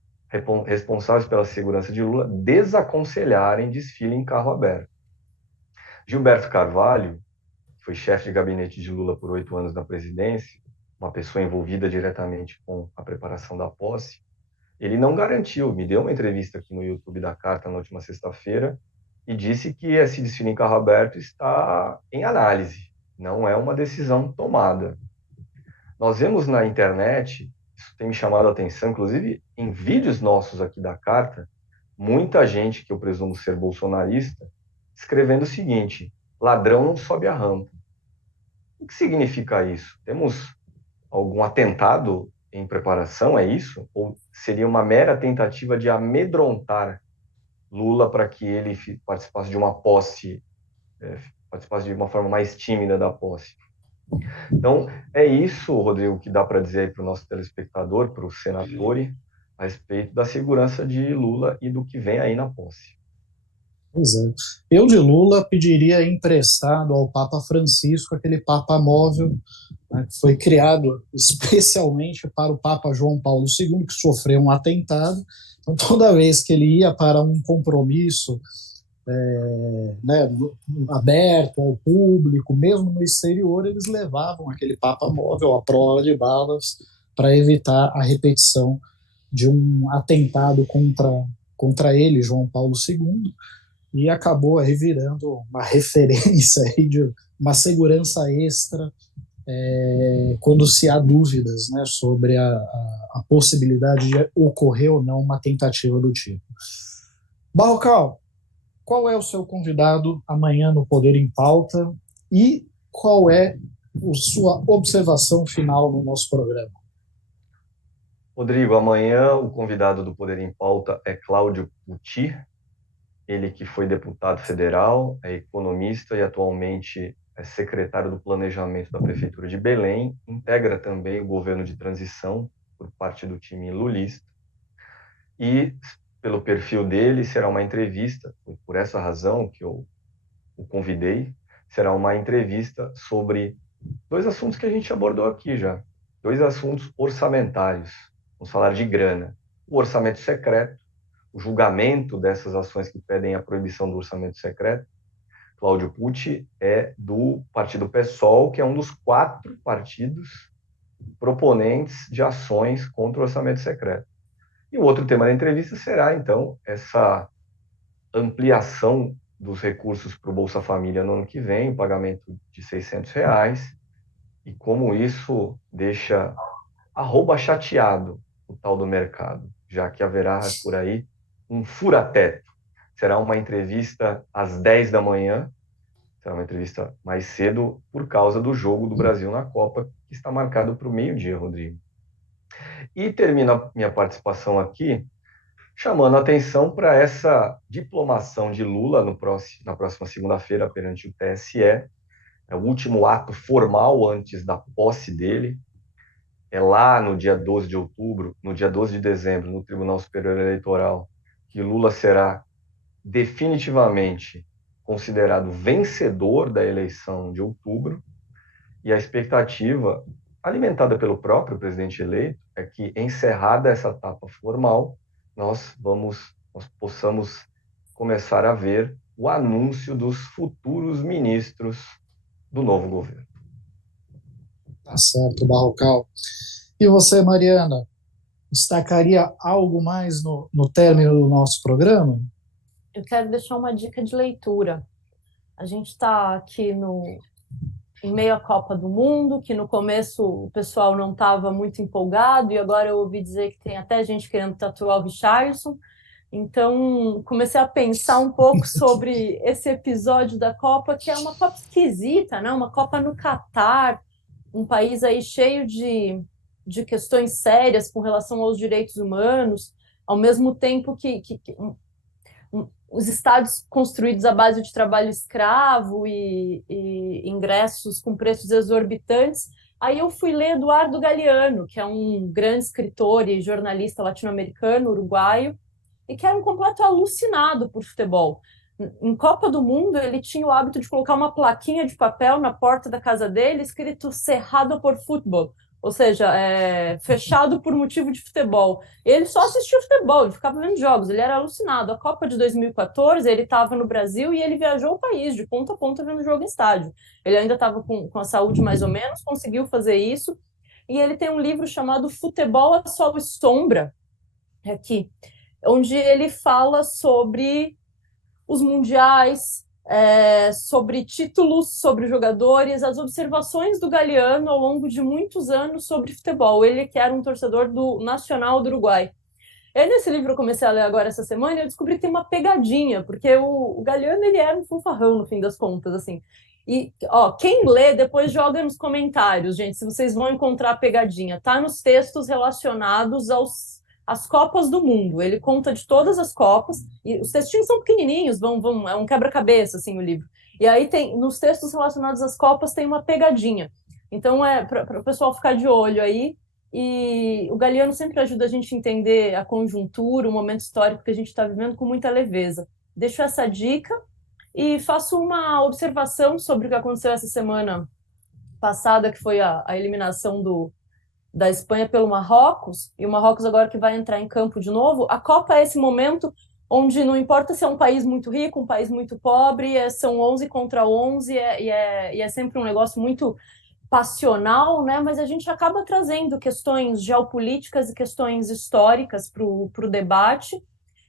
responsáveis pela segurança de Lula desaconselharem desfile em carro aberto. Gilberto Carvalho, que foi chefe de gabinete de Lula por 8 anos na presidência, uma pessoa envolvida diretamente com a preparação da posse, ele não garantiu, me deu uma entrevista aqui no YouTube da Carta na última sexta-feira e disse que esse desfile em carro aberto está em análise, não é uma decisão tomada. Nós vemos na internet, isso tem me chamado a atenção, inclusive em vídeos nossos aqui da Carta, muita gente que eu presumo ser bolsonarista, escrevendo o seguinte: ladrão não sobe a rampa. O que significa isso? Temos algum atentado em preparação, é isso? Ou seria uma mera tentativa de amedrontar Lula para que ele participasse de uma posse, participasse de uma forma mais tímida da posse? Então, é isso, Rodrigo, que dá para dizer aí para o nosso telespectador, para o senatore, a respeito da segurança de Lula e do que vem aí na posse. Pois é. Eu, de Lula, pediria emprestado ao Papa Francisco aquele Papa móvel, né, que foi criado especialmente para o Papa João Paulo II, que sofreu um atentado. Então, toda vez que ele ia para um compromisso né, aberto ao público, mesmo no exterior, eles levavam aquele Papa móvel à prova de balas para evitar a repetição de um atentado contra ele, João Paulo II, e acabou aí virando uma referência aí de uma segurança extra quando se há dúvidas, né, sobre a possibilidade de ocorrer ou não uma tentativa do tipo. Barrocal, qual é o seu convidado amanhã no Poder em Pauta e qual é a sua observação final no nosso programa? Rodrigo, amanhã o convidado do Poder em Pauta é Cláudio Pucci, ele que foi deputado federal, é economista e atualmente é secretário do Planejamento da Prefeitura de Belém, integra também o governo de transição por parte do time lulista. E, pelo perfil dele, será uma entrevista, por essa razão que eu o convidei, será uma entrevista sobre 2 assuntos que a gente abordou aqui já, 2 assuntos orçamentários. Vamos falar de grana. O orçamento secreto, o julgamento dessas ações que pedem a proibição do orçamento secreto. Cláudio Pucci é do partido PSOL, que é um dos 4 partidos proponentes de ações contra o orçamento secreto. E o outro tema da entrevista será, então, essa ampliação dos recursos para o Bolsa Família no ano que vem, o pagamento de R$600, e como isso deixa chateado o tal do mercado, já que haverá por aí um fura-teto. Será uma entrevista às 10 da manhã, será uma entrevista mais cedo por causa do jogo do Brasil na Copa, que está marcado para o meio-dia, Rodrigo. E termino a minha participação aqui chamando a atenção para essa diplomação de Lula na próxima segunda-feira perante o TSE. É o último ato formal antes da posse dele. É lá no dia 12 de outubro, no dia 12 de dezembro, no Tribunal Superior Eleitoral, que Lula será definitivamente considerado vencedor da eleição de outubro. E a expectativa, alimentada pelo próprio presidente eleito, é que, encerrada essa etapa formal, nós possamos começar a ver o anúncio dos futuros ministros do novo governo. Tá certo, Barrocal. E você, Mariana, destacaria algo mais no término do nosso programa? Eu quero deixar uma dica de leitura. A gente está aqui em meio à Copa do Mundo, que no começo o pessoal não estava muito empolgado, e agora eu ouvi dizer que tem até gente querendo tatuar o Richarlison. Então, comecei a pensar um pouco sobre esse episódio da Copa, que é uma Copa esquisita, né? Uma Copa no Catar, um país aí cheio de questões sérias com relação aos direitos humanos, ao mesmo tempo que os estádios construídos à base de trabalho escravo e ingressos com preços exorbitantes Aí eu fui ler Eduardo Galeano, que é um grande escritor e jornalista latino-americano, uruguaio, e que era um completo alucinado por futebol. Em Copa do Mundo, ele tinha o hábito de colocar uma plaquinha de papel na porta da casa dele, escrito Cerrado por Futebol, ou seja, fechado por motivo de futebol. Ele só assistia futebol, ele ficava vendo jogos, ele era alucinado. A Copa de 2014, ele estava no Brasil e ele viajou o país de ponta a ponta vendo jogo em estádio. Ele ainda estava com a saúde mais ou menos, conseguiu fazer isso. E ele tem um livro chamado Futebol a Sol e Sombra, aqui, onde ele fala sobre os mundiais, sobre títulos, sobre jogadores, as observações do Galeano ao longo de muitos anos sobre futebol. Ele que era um torcedor do Nacional do Uruguai. E nesse livro eu comecei a ler agora essa semana e eu descobri que tem uma pegadinha, porque o Galeano ele era um fanfarrão no fim das contas, assim. E, ó, quem lê, depois joga nos comentários, gente, se vocês vão encontrar a pegadinha. Tá nos textos relacionados às Copas do Mundo. Ele conta de todas as Copas, e os textinhos são pequenininhos, é um quebra-cabeça, assim, o livro. E aí tem, nos textos relacionados às Copas, tem uma pegadinha. Então, para o pessoal ficar de olho aí. E o Galeano sempre ajuda a gente a entender a conjuntura, o momento histórico que a gente está vivendo com muita leveza. Deixo essa dica e faço uma observação sobre o que aconteceu essa semana passada, que foi a eliminação da Espanha pelo Marrocos, e o Marrocos agora que vai entrar em campo de novo. A Copa é esse momento onde não importa se é um país muito rico, um país muito pobre, são 11 contra 11, e é sempre um negócio muito passional, né? Mas a gente acaba trazendo questões geopolíticas e questões históricas para o debate.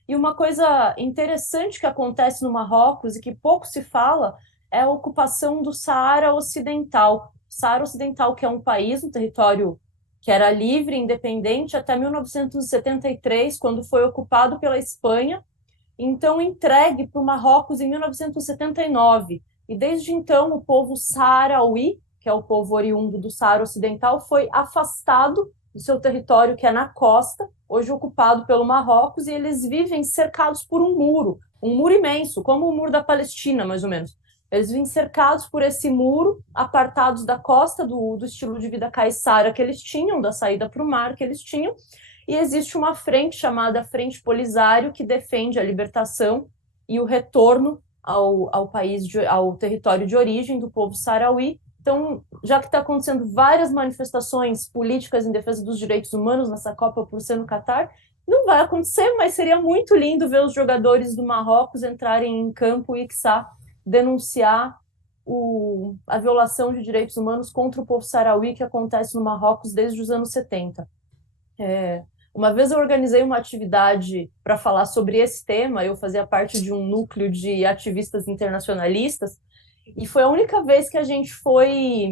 E uma coisa interessante que acontece no Marrocos e que pouco se fala é a ocupação do Saara Ocidental. Saara Ocidental, que é um país, um território que era livre, independente, até 1973, quando foi ocupado pela Espanha, então entregue para o Marrocos em 1979. E desde então, o povo saarauí, que é o povo oriundo do Saara Ocidental, foi afastado do seu território, que é na costa, hoje ocupado pelo Marrocos, e eles vivem cercados por um muro imenso, como o muro da Palestina, mais ou menos. Eles vivem cercados por esse muro, apartados da costa, do estilo de vida caiçara que eles tinham, da saída para o mar que eles tinham, e existe uma frente chamada Frente Polisário que defende a libertação e o retorno ao território de origem do povo sarauí. Então, já que está acontecendo várias manifestações políticas em defesa dos direitos humanos nessa Copa por ser no Catar, não vai acontecer, mas seria muito lindo ver os jogadores do Marrocos entrarem em campo e, quiçá, denunciar a violação de direitos humanos contra o povo sarauí que acontece no Marrocos desde os anos 70. Uma vez eu organizei uma atividade para falar sobre esse tema, eu fazia parte de um núcleo de ativistas internacionalistas, e foi a única vez que a gente foi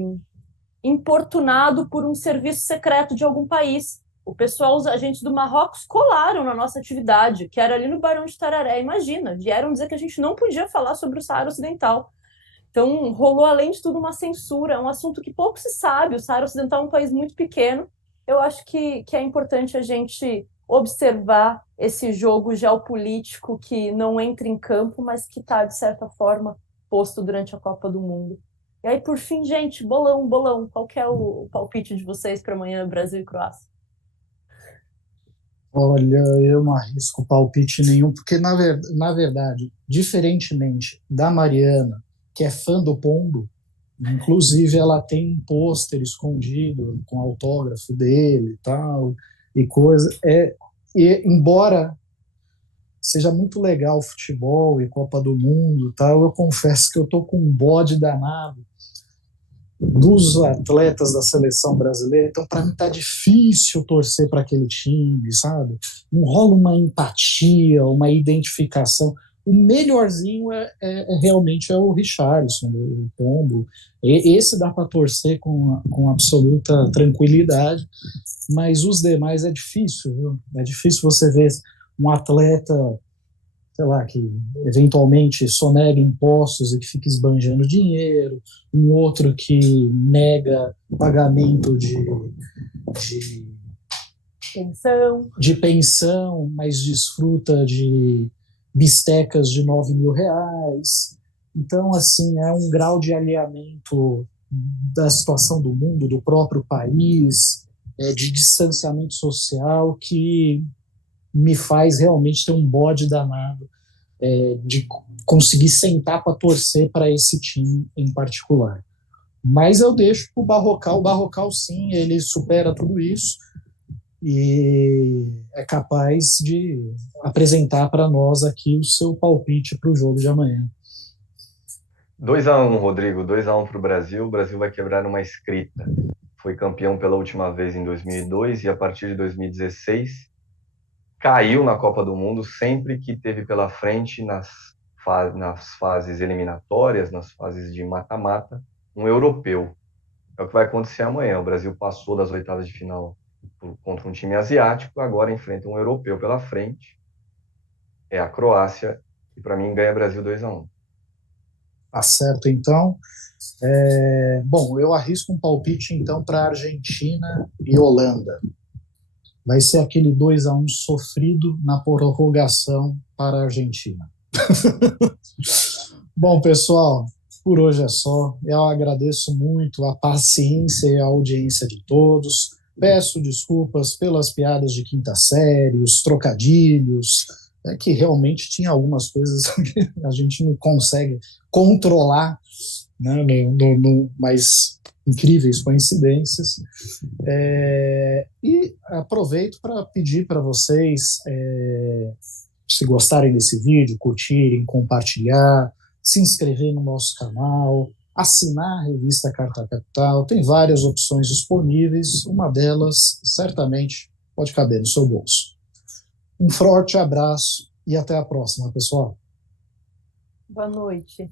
importunado por um serviço secreto de algum país. O pessoal, os agentes do Marrocos, colaram na nossa atividade, que era ali no Barão de Tararé. Imagina, vieram dizer que a gente não podia falar sobre o Saara Ocidental. Então, rolou, além de tudo, uma censura, um assunto que pouco se sabe. O Saara Ocidental é um país muito pequeno. Eu acho que é importante a gente observar esse jogo geopolítico que não entra em campo, mas que está, de certa forma, posto durante a Copa do Mundo. E aí, por fim, gente, bolão. Qual que é o palpite de vocês para amanhã, Brasil e Croácia? Olha, eu não arrisco palpite nenhum, porque, na verdade, diferentemente da Mariana, que é fã do Pombo, inclusive ela tem um pôster escondido com autógrafo dele e tal, e coisa. E embora seja muito legal o futebol e Copa do Mundo e tal, eu confesso que eu tô com um bode danado dos atletas da seleção brasileira, então para mim tá difícil torcer para aquele time, sabe? Não rola uma empatia, uma identificação. O melhorzinho realmente o Richarlison, o Pombo. Esse dá para torcer com absoluta tranquilidade, mas os demais é difícil, viu? É difícil você ver um atleta, sei lá, que eventualmente sonega impostos e que fica esbanjando dinheiro, um outro que nega pagamento de pensão, mas desfruta de bistecas de R$ 9.000. Então, assim, é um grau de alinhamento da situação do mundo, do próprio país, de distanciamento social, que me faz realmente ter um bode danado de conseguir sentar para torcer para esse time em particular. Mas eu deixo para o Barrocal sim, ele supera tudo isso e é capaz de apresentar para nós aqui o seu palpite para o jogo de amanhã. 2-1, Rodrigo, 2-1 para o Brasil. O Brasil vai quebrar uma escrita. Foi campeão pela última vez em 2002 e a partir de 2016 caiu na Copa do Mundo sempre que teve pela frente nas fases eliminatórias, nas fases de mata-mata, um europeu. É o que vai acontecer amanhã. O Brasil passou das oitavas de final contra um time asiático, agora enfrenta um europeu pela frente. É a Croácia e para mim ganha Brasil 2-1. Tá certo, então. Bom, eu arrisco um palpite, então, para Argentina e Holanda. Vai ser aquele 2-1 sofrido na prorrogação para a Argentina. Bom, pessoal, por hoje é só. Eu agradeço muito a paciência e a audiência de todos. Peço desculpas pelas piadas de quinta série, os trocadilhos, que realmente tinha algumas coisas que a gente não consegue controlar, né, mas incríveis coincidências. E aproveito para pedir para vocês, se gostarem desse vídeo, curtirem, compartilhar, se inscrever no nosso canal, assinar a revista Carta Capital. Tem várias opções disponíveis, uma delas certamente pode caber no seu bolso. Um forte abraço e até a próxima, pessoal. Boa noite.